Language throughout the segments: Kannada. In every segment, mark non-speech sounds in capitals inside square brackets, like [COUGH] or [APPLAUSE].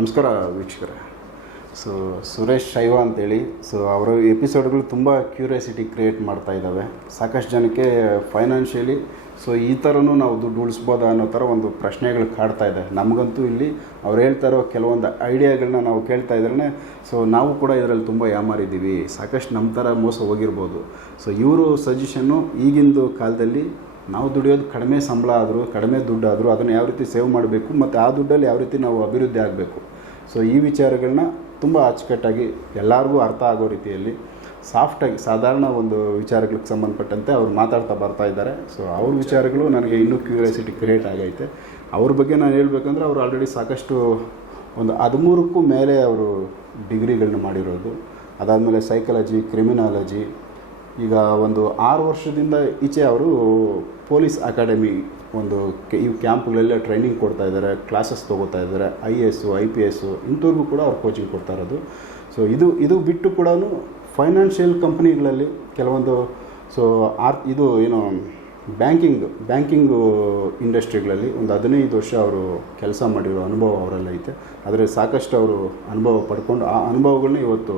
ನಮಸ್ಕಾರ ವೀಕ್ಷಕರೇ. ಸೊ ಸುರೇಶ್ ಶೈವ ಅಂತೇಳಿ. ಸೊ ಅವರ ಎಪಿಸೋಡ್ಗಳು ತುಂಬ ಕ್ಯೂರಿಯಾಸಿಟಿ ಕ್ರಿಯೇಟ್ ಮಾಡ್ತಾ ಇದ್ದಾವೆ ಸಾಕಷ್ಟು ಜನಕ್ಕೆ ಫೈನಾನ್ಷಿಯಲಿ ಸೊ ಈ ಥರನೂ ನಾವು ದುಡ್ಡು ಉಳಿಸ್ಬೋದ ಅನ್ನೋ ಥರ ಒಂದು ಪ್ರಶ್ನೆಗಳು ಕಾಡ್ತಾ ಇದೆ. ನಮಗಂತೂ ಇಲ್ಲಿ ಅವ್ರು ಹೇಳ್ತಾ ಇರೋ ಕೆಲವೊಂದು ಐಡಿಯಾಗಳನ್ನ ನಾವು ಕೇಳ್ತಾ ಇದ್ರೆ ಸೊ ನಾವು ಕೂಡ ಇದರಲ್ಲಿ ತುಂಬ ಯಾಮಾರಿದ್ದೀವಿ ಸಾಕಷ್ಟು ನಮ್ಮ ಥರ ಮೋಸ ಹೋಗಿರ್ಬೋದು. ಸೊ ಇವರು ಸಜೆಷನ್ನು ಈಗಿಂದು ಕಾಲದಲ್ಲಿ ನಾವು ದುಡಿಯೋದು ಕಡಿಮೆ ಸಂಬಳ ಆದರೂ, ಕಡಿಮೆ ದುಡ್ಡಾದರೂ ಅದನ್ನು ಯಾವ ರೀತಿ ಸೇವ್ ಮಾಡಬೇಕು, ಮತ್ತು ಆ ದುಡ್ಡಲ್ಲಿ ಯಾವ ರೀತಿ ನಾವು ಅಭಿವೃದ್ಧಿ ಆಗಬೇಕು. ಸೊ ಈ ವಿಚಾರಗಳನ್ನ ತುಂಬ ಅಚ್ಚುಕಟ್ಟಾಗಿ ಎಲ್ಲರಿಗೂ ಅರ್ಥ ಆಗೋ ರೀತಿಯಲ್ಲಿ ಸಾಫ್ಟಾಗಿ ಸಾಧಾರಣ ಒಂದು ವಿಚಾರಗಳಿಗೆ ಸಂಬಂಧಪಟ್ಟಂತೆ ಅವ್ರು ಮಾತಾಡ್ತಾ ಬರ್ತಾ ಇದ್ದಾರೆ. ಸೊ ಅವ್ರ ವಿಚಾರಗಳು ನನಗೆ ಇನ್ನೂ ಕ್ಯೂರಿಯಾಸಿಟಿ ಕ್ರಿಯೇಟ್ ಆಗೈತೆ. ಅವ್ರ ಬಗ್ಗೆ ನಾನು ಹೇಳ್ಬೇಕಂದ್ರೆ ಅವರು ಆಲ್ರೆಡಿ ಸಾಕಷ್ಟು ಒಂದು ಹದಿಮೂರಕ್ಕೂ ಮೇಲೆ ಅವರು ಡಿಗ್ರಿಗಳನ್ನ ಮಾಡಿರೋದು. ಅದಾದಮೇಲೆ ಸೈಕಾಲಜಿ ಕ್ರಿಮಿನಾಲಜಿ ಈಗ ಒಂದು ಆರು ವರ್ಷದಿಂದ ಈಚೆ ಅವರು ಪೊಲೀಸ್ ಅಕಾಡೆಮಿ ಒಂದು ಈ ಕ್ಯಾಂಪ್ಗಳೆಲ್ಲ ಟ್ರೈನಿಂಗ್ ಕೊಡ್ತಾ ಇದ್ದಾರೆ ಕ್ಲಾಸಸ್ ತೊಗೋತಾ ಇದ್ದಾರೆ I A S I P S ಇಂಥವ್ರಿಗೂ ಕೂಡ ಅವ್ರು ಕೋಚಿಂಗ್ ಕೊಡ್ತಾ ಇರೋದು. ಸೊ ಇದು ಇದು ಬಿಟ್ಟು ಕೂಡ ಫೈನಾನ್ಷಿಯಲ್ ಕಂಪ್ನಿಗಳಲ್ಲಿ ಕೆಲವೊಂದು ಸೊ ಆರ್, ಇದು ಏನು ಬ್ಯಾಂಕಿಂಗ್ ಬ್ಯಾಂಕಿಂಗು ಇಂಡಸ್ಟ್ರಿಗಳಲ್ಲಿ ಒಂದು ಹದಿನೈದು ವರ್ಷ ಅವರು ಕೆಲಸ ಮಾಡಿರೋ ಅನುಭವ ಅವರೆಲ್ಲ ಐತೆ. ಆದರೆ ಸಾಕಷ್ಟು ಅವರು ಅನುಭವ ಪಡ್ಕೊಂಡು ಆ ಅನುಭವಗಳನ್ನ ಇವತ್ತು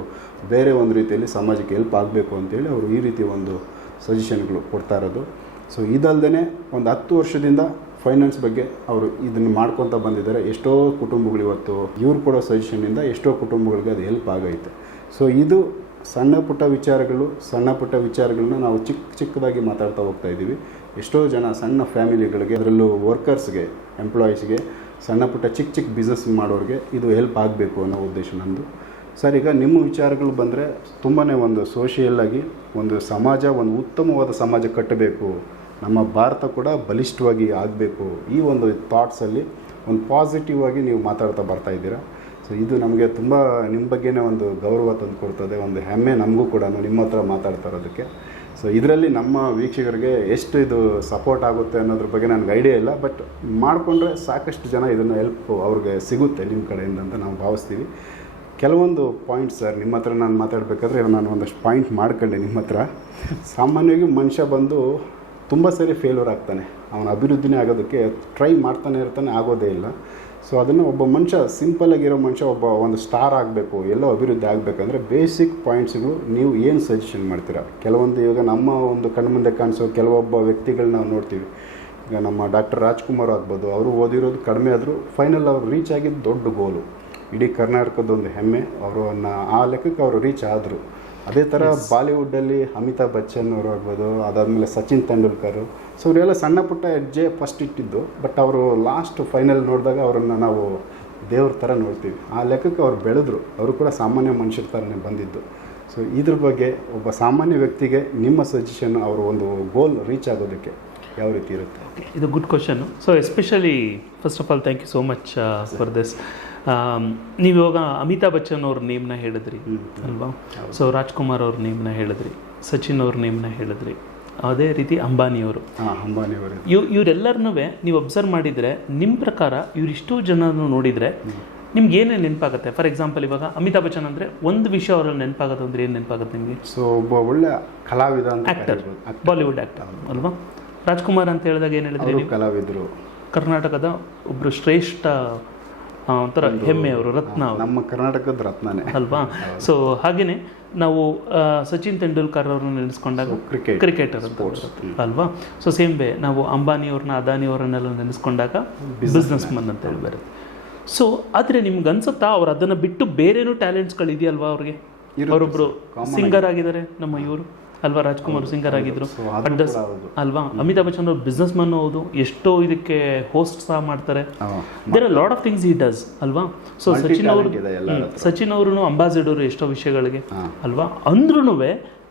ಬೇರೆ ಒಂದು ರೀತಿಯಲ್ಲಿ ಸಮಾಜಕ್ಕೆ ಹೆಲ್ಪ್ ಆಗಬೇಕು ಅಂತೇಳಿ ಅವರು ಈ ರೀತಿ ಒಂದು ಸಜೆಷನ್ಗಳು ಕೊಡ್ತಾ ಇರೋದು. ಸೊ ಇದಲ್ಲದೆ ಒಂದು ಹತ್ತು ವರ್ಷದಿಂದ ಫೈನಾನ್ಸ್ ಬಗ್ಗೆ ಅವರು ಇದನ್ನು ಮಾಡ್ಕೊತ ಬಂದಿದ್ದಾರೆ. ಎಷ್ಟೋ ಕುಟುಂಬಗಳು ಇವತ್ತು ಇವ್ರು ಕೊಡೋ ಸಜೆಷನ್ನಿಂದ ಎಷ್ಟೋ ಕುಟುಂಬಗಳಿಗೆ ಅದು ಹೆಲ್ಪ್ ಆಗೈತೆ. ಸೊ ಇದು ಸಣ್ಣ ಪುಟ್ಟ ವಿಚಾರಗಳು, ಸಣ್ಣ ಪುಟ್ಟ ವಿಚಾರಗಳನ್ನ ನಾವು ಚಿಕ್ಕ ಚಿಕ್ಕದಾಗಿ ಮಾತಾಡ್ತಾ ಹೋಗ್ತಾ ಇದ್ದೀವಿ. ಎಷ್ಟೋ ಜನ ಸಣ್ಣ ಫ್ಯಾಮಿಲಿಗಳಿಗೆ, ಅದರಲ್ಲೂ ವರ್ಕರ್ಸ್ಗೆ ಎಂಪ್ಲಾಯೀಸ್ಗೆ ಸಣ್ಣ ಪುಟ್ಟ ಚಿಕ್ಕ ಚಿಕ್ಕ ಬಿಸ್ನೆಸ್ ಮಾಡೋರಿಗೆ ಇದು ಹೆಲ್ಪ್ ಆಗಬೇಕು ಅನ್ನೋ ಉದ್ದೇಶ ನಂದು ಸರ್, ಈಗ ನಿಮ್ಮ ವಿಚಾರಗಳು ಬಂದರೆ ತುಂಬಾ ಒಂದು ಸೋಷಿಯಲ್ಲಾಗಿ ಒಂದು ಸಮಾಜ, ಒಂದು ಉತ್ತಮವಾದ ಸಮಾಜ ಕಟ್ಟಬೇಕು ನಮ್ಮ ಭಾರತ ಕೂಡ ಬಲಿಷ್ಠವಾಗಿ ಆಗಬೇಕು ಈ ಒಂದು ಥಾಟ್ಸಲ್ಲಿ ಒಂದು ಪಾಸಿಟಿವ್ ಆಗಿ ನೀವು ಮಾತಾಡ್ತಾ ಬರ್ತಾ ಇದ್ದೀರಾ? ಸೊ ಇದು ನಮಗೆ ತುಂಬ ನಿಮ್ಮ ಬಗ್ಗೆನೇ ಒಂದು ಗೌರವ ತಂದು ಕೊಡ್ತದೆ, ಒಂದು ಹೆಮ್ಮೆ ನಮಗೂ ಕೂಡ ನಿಮ್ಮ ಹತ್ರ ಮಾತಾಡ್ತಾ ಇರೋದಕ್ಕೆ. ಸೊ ಇದರಲ್ಲಿ ನಮ್ಮ ವೀಕ್ಷಕರಿಗೆ ಎಷ್ಟು ಇದು ಸಪೋರ್ಟ್ ಆಗುತ್ತೆ ಅನ್ನೋದ್ರ ಬಗ್ಗೆ ನನಗೆ ಐಡಿಯಾ ಇಲ್ಲ ಬಟ್ ಮಾಡಿಕೊಂಡ್ರೆ ಸಾಕಷ್ಟು ಜನ ಇದನ್ನು ಹೆಲ್ಪ್ ಅವ್ರಿಗೆ ಸಿಗುತ್ತೆ ನಿಮ್ಮ ಕಡೆಯಿಂದ ಅಂತ ನಾವು ಭಾವಿಸ್ತೀವಿ. ಕೆಲವೊಂದು ಪಾಯಿಂಟ್ಸ್ ಸರ್ ನಿಮ್ಮ ಹತ್ರ ನಾನು ಮಾತಾಡಬೇಕಾದ್ರೆ ನಾನು ಒಂದಷ್ಟು ಪಾಯಿಂಟ್ ಮಾಡ್ಕೊಂಡೆ ನಿಮ್ಮ ಹತ್ರ. ಸಾಮಾನ್ಯವಾಗಿ ಮನುಷ್ಯ ಬಂದು ತುಂಬ ಸರಿ ಫೇಲ್ಯೂರ್ ಆಗ್ತಾನೆ. ಅವನ ಅಭಿವೃದ್ಧಿನೇ ಆಗೋದಕ್ಕೆ ಟ್ರೈ ಮಾಡ್ತಾನೆ ಇರ್ತಾನೆ, ಆಗೋದೇ ಇಲ್ಲ. ಸೊ ಅದನ್ನು ಒಬ್ಬ ಮನುಷ್ಯ ಸಿಂಪಲ್ಲಾಗಿರೋ ಮನುಷ್ಯ ಒಬ್ಬ ಒಂದು ಸ್ಟಾರ್ ಆಗಬೇಕು, ಎಲ್ಲೋ ಅಭಿವೃದ್ಧಿ ಆಗಬೇಕಂದ್ರೆ ಬೇಸಿಕ್ ಪಾಯಿಂಟ್ಸ್ಗಳು ನೀವು ಏನು ಸಜೆಷನ್ ಮಾಡ್ತೀರಾ? ಕೆಲವೊಂದು ಇವಾಗ ನಮ್ಮ ಒಂದು ಕಣ್ಮುಂದೆ ಕಾಣಿಸೋ ಕೆಲವೊಬ್ಬ ವ್ಯಕ್ತಿಗಳನ್ನ ನಾವು ನೋಡ್ತೀವಿ. ಈಗ ನಮ್ಮ ಡಾಕ್ಟರ್ ರಾಜ್ಕುಮಾರ್ ಆಗ್ಬೋದು, ಅವರು ಓದಿರೋದು ಕಡಿಮೆ ಆದರೂ ಫೈನಲ್ ಅವ್ರು ರೀಚ್ ಆಗಿದ್ದು ದೊಡ್ಡ ಗೋಲು ಇಡೀ ಕರ್ನಾಟಕದೊಂದು ಹೆಮ್ಮೆ, ಅವರು ಆ ಲೆಕ್ಕಕ್ಕೆ ಅವರು ರೀಚ್ ಆದರು. ಅದೇ ಥರ ಬಾಲಿವುಡ್ಡಲ್ಲಿ ಅಮಿತಾಬ್ ಬಚ್ಚನ್ ಅವರು ಆಗ್ಬೋದು ಅದಾದಮೇಲೆ ಸಚಿನ್ ತೆಂಡೂಲ್ಕರ್. ಸೊ ಇವರೆಲ್ಲ ಸಣ್ಣ ಪುಟ್ಟ ಹೆಜ್ಜೆ ಫಸ್ಟ್ ಇಟ್ಟಿದ್ದು ಬಟ್ ಅವರು ಲಾಸ್ಟ್ ಫೈನಲ್ ನೋಡಿದಾಗ ಅವರನ್ನು ನಾವು ದೇವ್ರ ಥರ ನೋಡ್ತೀವಿ. ಆ ಲೆಕ್ಕಕ್ಕೆ ಅವ್ರು ಬೆಳೆದ್ರು. ಅವರು ಕೂಡ ಸಾಮಾನ್ಯ ಮನುಷ್ಯರ ಥರನೇ ಬಂದಿದ್ದು. ಸೊ ಇದ್ರ ಬಗ್ಗೆ ಒಬ್ಬ ಸಾಮಾನ್ಯ ವ್ಯಕ್ತಿಗೆ ನಿಮ್ಮ ಸಜೆಷನ್ ಅವರು ಒಂದು ಗೋಲ್ ರೀಚ್ ಆಗೋದಕ್ಕೆ ಯಾವ ರೀತಿ ಇರುತ್ತೆ? ಇದು good question so especially first of all thank you so much for this ನೀವು ಇವಾಗ ಅಮಿತಾಬ್ ಬಚ್ಚನ್ ಅವ್ರ ನೇಮ್ನ ಹೇಳಿದ್ರಿ ಅಲ್ವಾ? ಸೊ ರಾಜ್ಕುಮಾರ್ ಅವ್ರ ನೇಮ್ನ ಹೇಳಿದ್ರಿ ಸಚಿನ್ ಅವ್ರ ನೇಮ್ನ ಹೇಳಿದ್ರಿ. ಅದೇ ರೀತಿ ಅಂಬಾನಿಯವರು ಹಾಂ ಅಂಬಾನಿ ಅವರು. ಇವ್ ಇವರೆಲ್ಲರನ್ನೂ ನೀವು ಅಬ್ಸರ್ವ್ ಮಾಡಿದರೆ ನಿಮ್ಮ ಪ್ರಕಾರ ಇವರಿಷ್ಟು ಜನರನ್ನು ನೋಡಿದರೆ ನಿಮ್ಗೆ ಏನೇನು ನೆನಪಾಗುತ್ತೆ? ಫಾರ್ ಎಕ್ಸಾಂಪಲ್ ಇವಾಗ ಅಮಿತಾಬ್ ಬಚ್ಚನ್ ಅಂದರೆ ಒಂದು ವಿಷಯ ಅವರಲ್ಲಿ ನೆನಪಾಗುತ್ತೆ ಅಂದ್ರೆ ಏನು ನೆನಪಾಗುತ್ತೆ ನಿಮಗೆ? ಸೊ ಒಬ್ಬ ಒಳ್ಳೆ ಕಲಾವಿದ ಆ್ಯಕ್ಟರ್ ಬಾಲಿವುಡ್ ಆ್ಯಕ್ಟರ್ ಅಲ್ವಾ? ರಾಜ್ಕುಮಾರ್ ಅಂತ ಹೇಳಿದಾಗ ಏನು ಹೇಳಿದ್ರಿ ಕಲಾವಿದರು. ಕರ್ನಾಟಕದ ಒಬ್ಬರು ಶ್ರೇಷ್ಠ ಒಂಥರ ಹೆಮ್ಮೆ ಅವರು ರತ್ನ ಅವರು. ನಮ್ಮ ಕರ್ನಾಟಕದ ರತ್ನನೇ. ಅಲ್ವಾ? ಸೊ ಹಾಗೇನೆ ನಾವು ಸಚಿನ್ ತೆಂಡೂಲ್ಕರ್ ಅವ್ರನ್ನ ನೆನೆಸ್ಕೊಂಡಾಗ ಕ್ರಿಕೆಟ್ ಕ್ರಿಕೆಟರ್ ಅಲ್ವಾ? ಸೊ ಸೇಮ್ ವೇ ನಾವು ಅಂಬಾನಿ ಅವ್ರನ್ನ ಅದಾನಿ ಅವರನ್ನೆಲ್ಲ ನೆನೆಸ್ಕೊಂಡಾಗ ಬಿಸ್ನೆಸ್ ಮನ್ ಅಂತ ಹೇಳಿ ಬರುತ್ತೆ. ಸೊ ಆದರೆ ನಿಮ್ಗೆ ಅನ್ಸುತ್ತಾ ಅವ್ರು ಅದನ್ನು ಬಿಟ್ಟು ಬೇರೆನೂ ಟ್ಯಾಲೆಂಟ್ಸ್ಗಳಿದೆಯಲ್ವಾ ಅವ್ರಿಗೆ? ಅವರೊಬ್ಬರು ಅವರೊಬ್ರು ಸಿಂಗರ್ ಆಗಿದ್ದಾರೆ ನಮ್ಮ ಇವರು. ಅಲ್ವಾ ರಾಜ್ಕುಮಾರ್ ಸಿಂಗರ್ ಆಗಿದ್ರು. ಅಲ್ವಾ? ಅಮಿತಾಬ್ ಬಚ್ಚನ್ ಅವರು ಬಿಸ್ನೆಸ್ ಮನ್ ಹೌದು ಎಷ್ಟೋ ಇದಕ್ಕೆ ಹೋಸ್ಟ್ ಸಹ ಮಾಡ್ತಾರೆ. ದೇರ್ ಲಾಟ್ ಆಫ್ ಥಿಂಗ್ಸ್ ಈ ಡಸ್ ಅಲ್ವಾ? ಸೊ ಸಚಿನ್ ಅವರು ಸಚಿನ್ ಅವರು ಅಂಬಾಸಿಡರ್ ಎಷ್ಟೋ ವಿಷಯಗಳಿಗೆ ಅಲ್ವಾ? ಅಂದ್ರೂ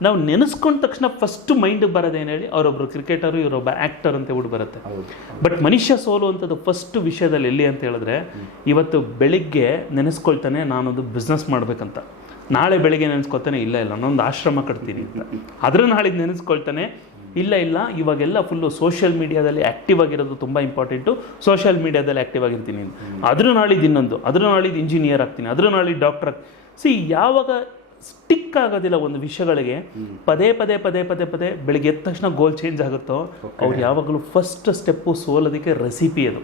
ನಾವು ನೆನೆಸ್ಕೊಂಡ ತಕ್ಷಣ ಫಸ್ಟ್ ಮೈಂಡ್ ಬರೋದೇನು ಹೇಳಿ ಅವರೊಬ್ಬರು ಕ್ರಿಕೆಟರು ಇವರೊಬ್ಬ ಆಕ್ಟರ್ ಅಂತ ಹೇಳ್ಬಿಟ್ಟು ಬರುತ್ತೆ. ಬಟ್ ಮನುಷ್ಯ ಸೋಲು ಅಂತದ್ದು ಫಸ್ಟ್ ವಿಷಯದಲ್ಲಿ ಎಲ್ಲಿ ಅಂತ ಹೇಳಿದ್ರೆ ಇವತ್ತು ಬೆಳಿಗ್ಗೆ ನೆನೆಸ್ಕೊಳ್ತಾನೆ ನಾನೊಂದು ಬಿಸ್ನೆಸ್ ಮಾಡ್ಬೇಕಂತ. ನಾಳೆ ಬೆಳಿಗ್ಗೆ ನೆನೆಸ್ಕೊತಾನೆ ಇಲ್ಲ ಇಲ್ಲ ನಾನೊಂದು ಆಶ್ರಮ ಕಟ್ತೀನಿ ಅಂತ. ಅದ್ರ ನಾಳಿದ್ದು ನೆನೆಸ್ಕೊಳ್ತಾನೆ ಇಲ್ಲ ಇಲ್ಲ ಇವಾಗೆಲ್ಲ ಫುಲ್ಲು ಸೋಷಿಯಲ್ ಮೀಡಿಯಾದಲ್ಲಿ ಆ್ಯಕ್ಟಿವ್ ಆಗಿರೋದು ತುಂಬ ಇಂಪಾರ್ಟೆಂಟು ಸೋಷಿಯಲ್ ಮೀಡಿಯಾದಲ್ಲಿ ಆ್ಯಕ್ಟಿವ್ ಆಗಿರ್ತೀನಿ ಅಂತ. ಅದ್ರ ನಾಳಿದ್ದು ಇನ್ನೊಂದು ಅದ್ರ ನಾಳಿದ್ದು ಇಂಜಿನಿಯರ್ ಆಗ್ತೀನಿ ಅದ್ರ ನಾಳಿದ್ದು ಡಾಕ್ಟರ್ ಸಿ ಯಾವಾಗ ಸ್ಟಿಕ್ ಆಗೋದಿಲ್ಲ ಒಂದು ವಿಷಯಗಳಿಗೆ ಪದೇ ಪದೇ ಪದೇ ಪದೇ ಪದೇ ಬೆಳಿಗ್ಗೆ ಎದ್ದ ತಕ್ಷಣ ಗೋಲ್ ಚೇಂಜ್ ಆಗುತ್ತೋ ಅವ್ರು ಯಾವಾಗಲೂ ಫಸ್ಟ್ ಸ್ಟೆಪ್ಪು ಸೋಲೋದಕ್ಕೆ ರೆಸಿಪಿ ಅದು.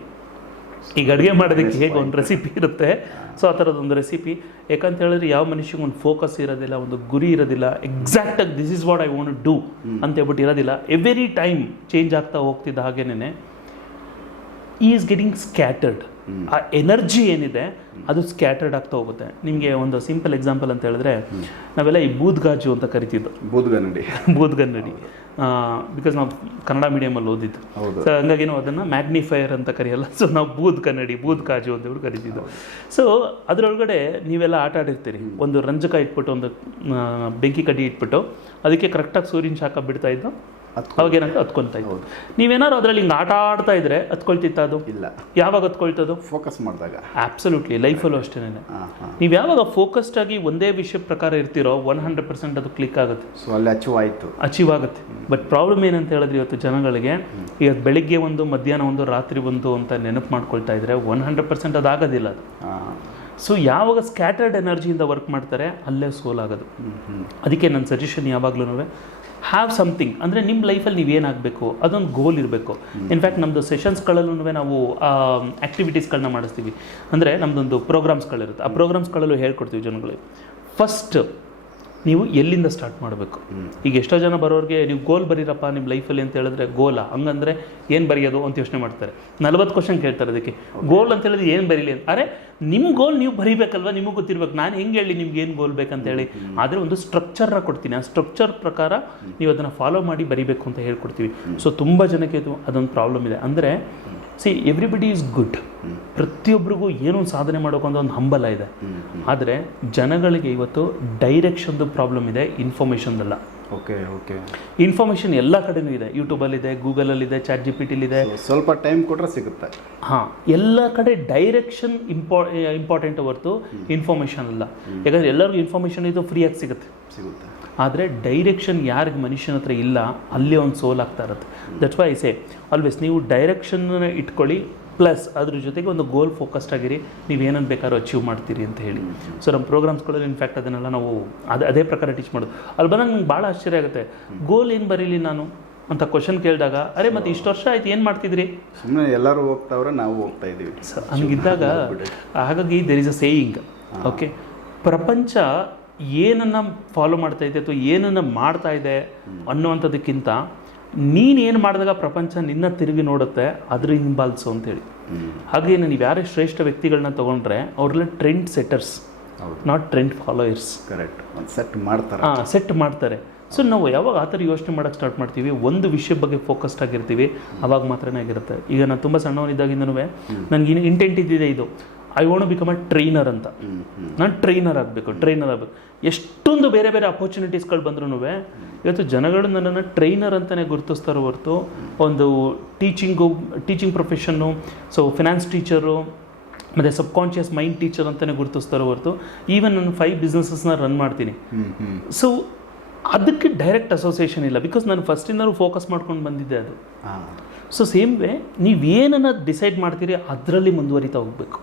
ಈಗ ಅಡುಗೆ ಮಾಡೋದಕ್ಕೆ ಹೇಗೆ ಒಂದು ರೆಸಿಪಿ ಇರುತ್ತೆ? ಸೊ ಆ ಥರದ್ದು ಒಂದು ರೆಸಿಪಿ ಯಾಕಂತ ಹೇಳಿದ್ರೆ ಯಾವ ಮನುಷ್ಯಗೆ ಒಂದು ಫೋಕಸ್ ಇರೋದಿಲ್ಲ ಒಂದು ಗುರಿ ಇರೋದಿಲ್ಲ. ಎಕ್ಸಾಕ್ಟಾಗಿ this is what I want do ಅಂತ ಹೇಳ್ಬಿಟ್ಟು ಇರೋದಿಲ್ಲ. ಎವ್ರಿ ಟೈಮ್ ಚೇಂಜ್ ಆಗ್ತಾ ಹೋಗ್ತಿದ್ದ ಹಾಗೇನೆ ಈ ಈಸ್ ಗೆಟಿಂಗ್ ಸ್ಕ್ಯಾಟರ್ಡ್ ಆ ಎನರ್ಜಿ ಏನಿದೆ ಅದು ಸ್ಕ್ಯಾಟರ್ಡ್ ಆಗ್ತಾ ಹೋಗುತ್ತೆ. ನಿಮಗೆ ಒಂದು ಸಿಂಪಲ್ ಎಕ್ಸಾಂಪಲ್ ಅಂತ ಹೇಳಿದ್ರೆ ನಾವೆಲ್ಲ ಈ ಬೂದ್ಗಾಜು ಅಂತ ಕರಿತಿದ್ದು. ಬೂದ್ಗನ್ನಡಿ. [LAUGHS] ಬೂದ್ಗನ್ನಡಿ. ಬಿಕಾಸ್ ನಾವು ಕನ್ನಡ ಮೀಡಿಯಮಲ್ಲಿ ಓದಿದ್ದು. ಹೌದು. ಸೊ ಹಂಗಾಗಿ ನಾವು ಅದನ್ನು ಮ್ಯಾಗ್ನಿಫೈಯರ್ ಅಂತ ಕರೆಯಲ್ಲ. ಸೊ ನಾವು ಬೂದ್ ಕನ್ನಡಿ ಬೂದ್ ಕಾಜು ಅಂತ ಹೇಳಿ ಕರಿತಿದ್ದು. ಸೊ ಅದರೊಳಗಡೆ ನೀವೆಲ್ಲ ಆಟ ಆಡಿರ್ತೀರಿ. ಒಂದು ರಂಜಕ ಇಟ್ಬಿಟ್ಟು ಒಂದು ಬೆಂಕಿ ಕಡ್ಡಿ ಇಟ್ಬಿಟ್ಟು ಅದಕ್ಕೆ ಕರೆಕ್ಟಾಗಿ ಸೂರ್ಯನ ಶಾಖ ಬಿಡ್ತಾ ಇದ್ದು ಹತ್ಕೊ- ಅವಾಗ ಏನಾಗ್ತದೆ ಹತ್ಕೊಂತ ಇತ್ತು ನೀವೇನಾದ್ರು ಅದರಲ್ಲಿ ಹಿಂಗೆ ಆಟ ಆಡ್ತಾ ಇದ್ರೆ ಹತ್ಕೊಳ್ತಿತ್ತ ಅದು? ಇಲ್ಲ. ಯಾವಾಗ ಹತ್ಕೊಳ್ತದು ಫೋಕಸ್ ಮಾಡಿದಾಗ. ಆಬ್ಸಲ್ಯೂಟ್ಲಿ ಲೈಫಲ್ಲೂ ಅಷ್ಟೇ ನೀವು ಯಾವಾಗ ಫೋಕಸ್ಡ್ ಆಗಿ ಒಂದೇ ವಿಷಯ ಪ್ರಕಾರ ಇರ್ತೀರೋ ಒನ್ ಹಂಡ್ರೆಡ್ ಪರ್ಸೆಂಟ್ ಅದು ಕ್ಲಿಕ್ ಆಗುತ್ತೆ. ಸೊ ಅಲ್ಲಿ ಅಚೀವ್ ಆಯಿತು. ಅಚೀವ್ ಆಗುತ್ತೆ. ಬಟ್ ಪ್ರಾಬ್ಲಮ್ ಏನಂತ ಹೇಳಿದ್ರೆ ಇವತ್ತು ಜನಗಳಿಗೆ ಈಗ ಬೆಳಿಗ್ಗೆ ಒಂದು ಮಧ್ಯಾಹ್ನ ಒಂದು ರಾತ್ರಿ ಒಂದು ಅಂತ ನೆನಪು ಮಾಡ್ಕೊಳ್ತಾ ಇದ್ರೆ ಒನ್ ಹಂಡ್ರೆಡ್ ಪರ್ಸೆಂಟ್ ಅದಾಗೋದಿಲ್ಲ ಅದು. ಹಾಂ ಸೊ ಯಾವಾಗ ಸ್ಕ್ಯಾಟರ್ಡ್ ಎನರ್ಜಿಯಿಂದ ವರ್ಕ್ ಮಾಡ್ತಾರೆ, ಅಲ್ಲೇ ಸೋಲಾಗೋದು ಅದಕ್ಕೆ ನನ್ನ ಸಜೆಷನ್ ಯಾವಾಗಲೂ ಹ್ಯಾವ್ ಸಮಥಿಂಗ್ ಅಂದರೆ ನಿಮ್ಮ ಲೈಫಲ್ಲಿ ನೀವು ಏನಾಗಬೇಕು ಅದೊಂದು ಗೋಲ್ ಇರಬೇಕು. ಇನ್ಫ್ಯಾಕ್ಟ್ ನಮ್ಮದು ಸೆಷನ್ಸ್ಗಳಲ್ಲೂ ನಾವು ಆ್ಯಕ್ಟಿವಿಟೀಸ್ಗಳನ್ನ ಮಾಡಿಸ್ತೀವಿ. ಅಂದರೆ ನಮ್ಮದೊಂದು ಪ್ರೋಗ್ರಾಮ್ಸ್ಗಳಿರುತ್ತೆ ಆ ಪ್ರೋಗ್ರಾಮ್ಸ್ಗಳಲ್ಲೂ ಹೇಳ್ಕೊಡ್ತೀವಿ ಜನಗಳಿಗೆ. ಫಸ್ಟ್ ನೀವು ಎಲ್ಲಿಂದ ಸ್ಟಾರ್ಟ್ ಮಾಡಬೇಕು? ಈಗ ಎಷ್ಟೋ ಜನ ಬರೋರಿಗೆ ನೀವು ಗೋಲ್ ಬರೀರಪ್ಪ ನಿಮ್ಮ ಲೈಫಲ್ಲಿ ಅಂತ ಹೇಳಿದ್ರೆ ಗೋಲ ಹಂಗಂದ್ರೆ ಏನು ಬರೆಯೋದು ಅಂತ ಯೋಚನೆ ಮಾಡ್ತಾರೆ. ನಲವತ್ತು ಕ್ವಶನ್ ಕೇಳ್ತಾರೆ ಅದಕ್ಕೆ. ಗೋಲ್ ಅಂತ ಹೇಳಿದ್ರೆ ಏನು ಬರೀಲಿ ಅಂತ? ಅರೆ ನಿಮ್ಮ ಗೋಲ್ ನೀವು ಬರಿಬೇಕಲ್ವಾ? ನಿಮಗೆ ಗೊತ್ತಿರ್ಬೇಕು. ನಾನು ಹೆಂಗೆ ಹೇಳಿ ನಿಮ್ಗೆ ಏನು ಗೋಲ್ ಬೇಕಂತ ಹೇಳಿ. ಆದರೆ ಒಂದು ಸ್ಟ್ರಕ್ಚರ್ನ ಕೊಡ್ತೀನಿ. ಆ ಸ್ಟ್ರಕ್ಚರ್ ಪ್ರಕಾರ ನೀವು ಅದನ್ನು ಫಾಲೋ ಮಾಡಿ ಬರೀಬೇಕು ಅಂತ ಹೇಳ್ಕೊಡ್ತೀವಿ. ಸೊ ತುಂಬ ಜನಕ್ಕೆ ಇದು ಅದೊಂದು ಪ್ರಾಬ್ಲಮ್ ಇದೆ. ಅಂದರೆ ಸಿ ಎವ್ರಿಬಡಿ ಈಸ್ ಗುಡ್ ಪ್ರತಿಯೊಬ್ಬರಿಗೂ ಏನೋ ಒಂದು ಸಾಧನೆ ಮಾಡೋಕೆ ಅಂತ ಒಂದು ಹಂಬಲ ಇದೆ ಆದರೆ ಜನಗಳಿಗೆ ಇವತ್ತು ಡೈರೆಕ್ಷನ್ದು ಪ್ರಾಬ್ಲಮ್ ಇದೆ ಇನ್ಫಾರ್ಮೇಷನ್ದಲ್ಲ ಓಕೆ ಓಕೆ ಇನ್ಫಾರ್ಮೇಷನ್ ಎಲ್ಲ ಕಡೆನೂ ಇದೆ. ಯೂಟ್ಯೂಬಲ್ಲಿದೆ ಗೂಗಲಲ್ಲಿದೆ ಚಾಟ್ ಜಿ ಪಿ ಟಿಲಿದೆ ಸ್ವಲ್ಪ ಟೈಮ್ ಕೊಟ್ಟರೆ ಸಿಗುತ್ತೆ. ಹಾಂ ಎಲ್ಲ ಕಡೆ ಡೈರೆಕ್ಷನ್ ಇಂಪಾ ಇಂಪಾರ್ಟೆಂಟ್ ಹೊರತು ಇನ್ಫಾರ್ಮೇಷನ್ ಅಲ್ಲ. ಯಾಕಂದರೆ ಎಲ್ಲರಿಗೂ ಇನ್ಫಾರ್ಮೇಷನ್ ಇದು ಫ್ರೀಯಾಗಿ ಸಿಗುತ್ತೆ. ಸಿಗುತ್ತೆ. ಆದರೆ ಡೈರೆಕ್ಷನ್ ಯಾರಿಗೆ ಮನುಷ್ಯನ ಹತ್ರ ಇಲ್ಲ ಅಲ್ಲಿ ಒಂದು ಸೋಲ್ ಆಗ್ತಾ ಇರುತ್ತೆ. ದಟ್ ವೈ ಸೇ ಆಲ್ವೇಸ್ ನೀವು ಡೈರೆಕ್ಷನ್ನ ಇಟ್ಕೊಳ್ಳಿ ಪ್ಲಸ್ ಅದ್ರ ಜೊತೆಗೆ ಒಂದು ಗೋಲ್ ಫೋಕಸ್ಡ್ ಆಗಿರಿ ನೀವು ಏನನ್ನು ಬೇಕಾದ್ರೂ ಅಚೀವ್ ಮಾಡ್ತೀರಿ ಅಂತ ಹೇಳಿ. ಸೊ ನಮ್ಮ ಪ್ರೋಗ್ರಾಮ್ಸ್ಗಳಲ್ಲಿ ಇನ್ಫ್ಯಾಕ್ಟ್ ಅದನ್ನೆಲ್ಲ ನಾವು ಅದೇ ಅದೇ ಪ್ರಕಾರ ಟೀಚ್ ಮಾಡೋದು. ಅಲ್ಲಿ ಬಂದಾಗ ನಂಗೆ ಭಾಳ ಆಶ್ಚರ್ಯ ಆಗುತ್ತೆ. ಗೋಲ್ ಏನು ಬರೀಲಿ ನಾನು? ಅಂತ ಕ್ವಶನ್ ಕೇಳಿದಾಗ ಅರೆ ಮತ್ತೆ ಇಷ್ಟು ವರ್ಷ ಆಯ್ತು ಏನು ಮಾಡ್ತಿದ್ರಿ? ಸುಮ್ಮನೆ ಎಲ್ಲರೂ ಹೋಗ್ತಾವ್ರೆ ನಾವು ಹೋಗ್ತಾ ಇದ್ದೀವಿ. ಸರ್ ಹಂಗಿದ್ದಾಗ ಹಾಗಾಗಿ there is a saying okay ಪ್ರಪಂಚ ಏನನ್ನ ಫಾಲೋ ಮಾಡ್ತಾ ಇದೆ ಅಥವಾ ಏನನ್ನು ಮಾಡ್ತಾ ಇದೆ ಅನ್ನುವಂಥದ್ದಕ್ಕಿಂತ ನೀನು ಏನು ಮಾಡಿದಾಗ ಪ್ರಪಂಚ ನಿನ್ನ ತಿರುಗಿ ನೋಡುತ್ತೆ ಅದ್ರ ಹಿಂಬಾಲಿಸು ಅಂತೇಳಿ. ಹಾಗೇನು ಹಾಗೆ ನೀವು ಯಾರೇ ಶ್ರೇಷ್ಠ ವ್ಯಕ್ತಿಗಳನ್ನ ತಗೊಂಡ್ರೆ ಅವರೆಲ್ಲ ಟ್ರೆಂಡ್ ಸೆಟ್ಟರ್ಸ್ ಹೌದು. Not trend followers correct set ಮಾಡ್ತಾರೆ. ಹಾಂ ಸೆಟ್ ಮಾಡ್ತಾರೆ. ಸೊ ನಾವು ಯಾವಾಗ ಆ ಥರ ಯೋಚನೆ ಮಾಡೋಕ್ಕೆ ಸ್ಟಾರ್ಟ್ ಮಾಡ್ತೀವಿ ಒಂದು ವಿಷಯ ಬಗ್ಗೆ ಫೋಕಸ್ಡ್ ಆಗಿರ್ತೀವಿ ಅವಾಗ ಮಾತ್ರನೇ ಆಗಿರುತ್ತೆ. ಈಗ ನಾನು ತುಂಬ ಸಣ್ಣವನಿದ್ದಾಗಿಂದನೂ ನನಗೆ ಇಂಟೆಂಟ್ ಇದ್ದಿದೆ ಇದು. I want become a trainer ಅಂತ. ನಾನು ಟ್ರೈನರ್ ಆಗಬೇಕು ಟ್ರೈನರ್ ಆಗಬೇಕು. ಎಷ್ಟೊಂದು ಬೇರೆ ಬೇರೆ ಅಪರ್ಚುನಿಟೀಸ್ಗಳು ಬಂದ್ರೂ ಇವತ್ತು ಜನಗಳು ನನ್ನನ್ನು ಟ್ರೈನರ್ ಅಂತಲೇ ಗುರುತಿಸ್ತಾರೆ ಹೊರತು ಒಂದು teaching teaching profession so finance teacher ಮತ್ತು ಸಬ್ಕಾನ್ಷಿಯಸ್ ಮೈಂಡ್ ಟೀಚರ್ ಅಂತಲೇ ಗುರುತಿಸ್ತಾರೆ ಹೊರತು. ಈವನ್ ನಾನು ಫೈವ್ ಬಿಸ್ನೆಸಸ್ನ ರನ್ ಮಾಡ್ತೀನಿ. ಸೊ ಅದಕ್ಕೆ ಡೈರೆಕ್ಟ್ ಅಸೋಸಿಯೇಷನ್ ಇಲ್ಲ ಬಿಕಾಸ್ ನಾನು ಫಸ್ಟಿಂದ ಫೋಕಸ್ ಮಾಡ್ಕೊಂಡು ಬಂದಿದ್ದೆ ಅದು. ಸೊ ಸೇಮ್ ವೇ ನೀವೇನನ್ನ ಡಿಸೈಡ್ ಮಾಡ್ತೀರಿ ಅದರಲ್ಲಿ ಮುಂದುವರಿತಾ ಹೋಗಬೇಕು.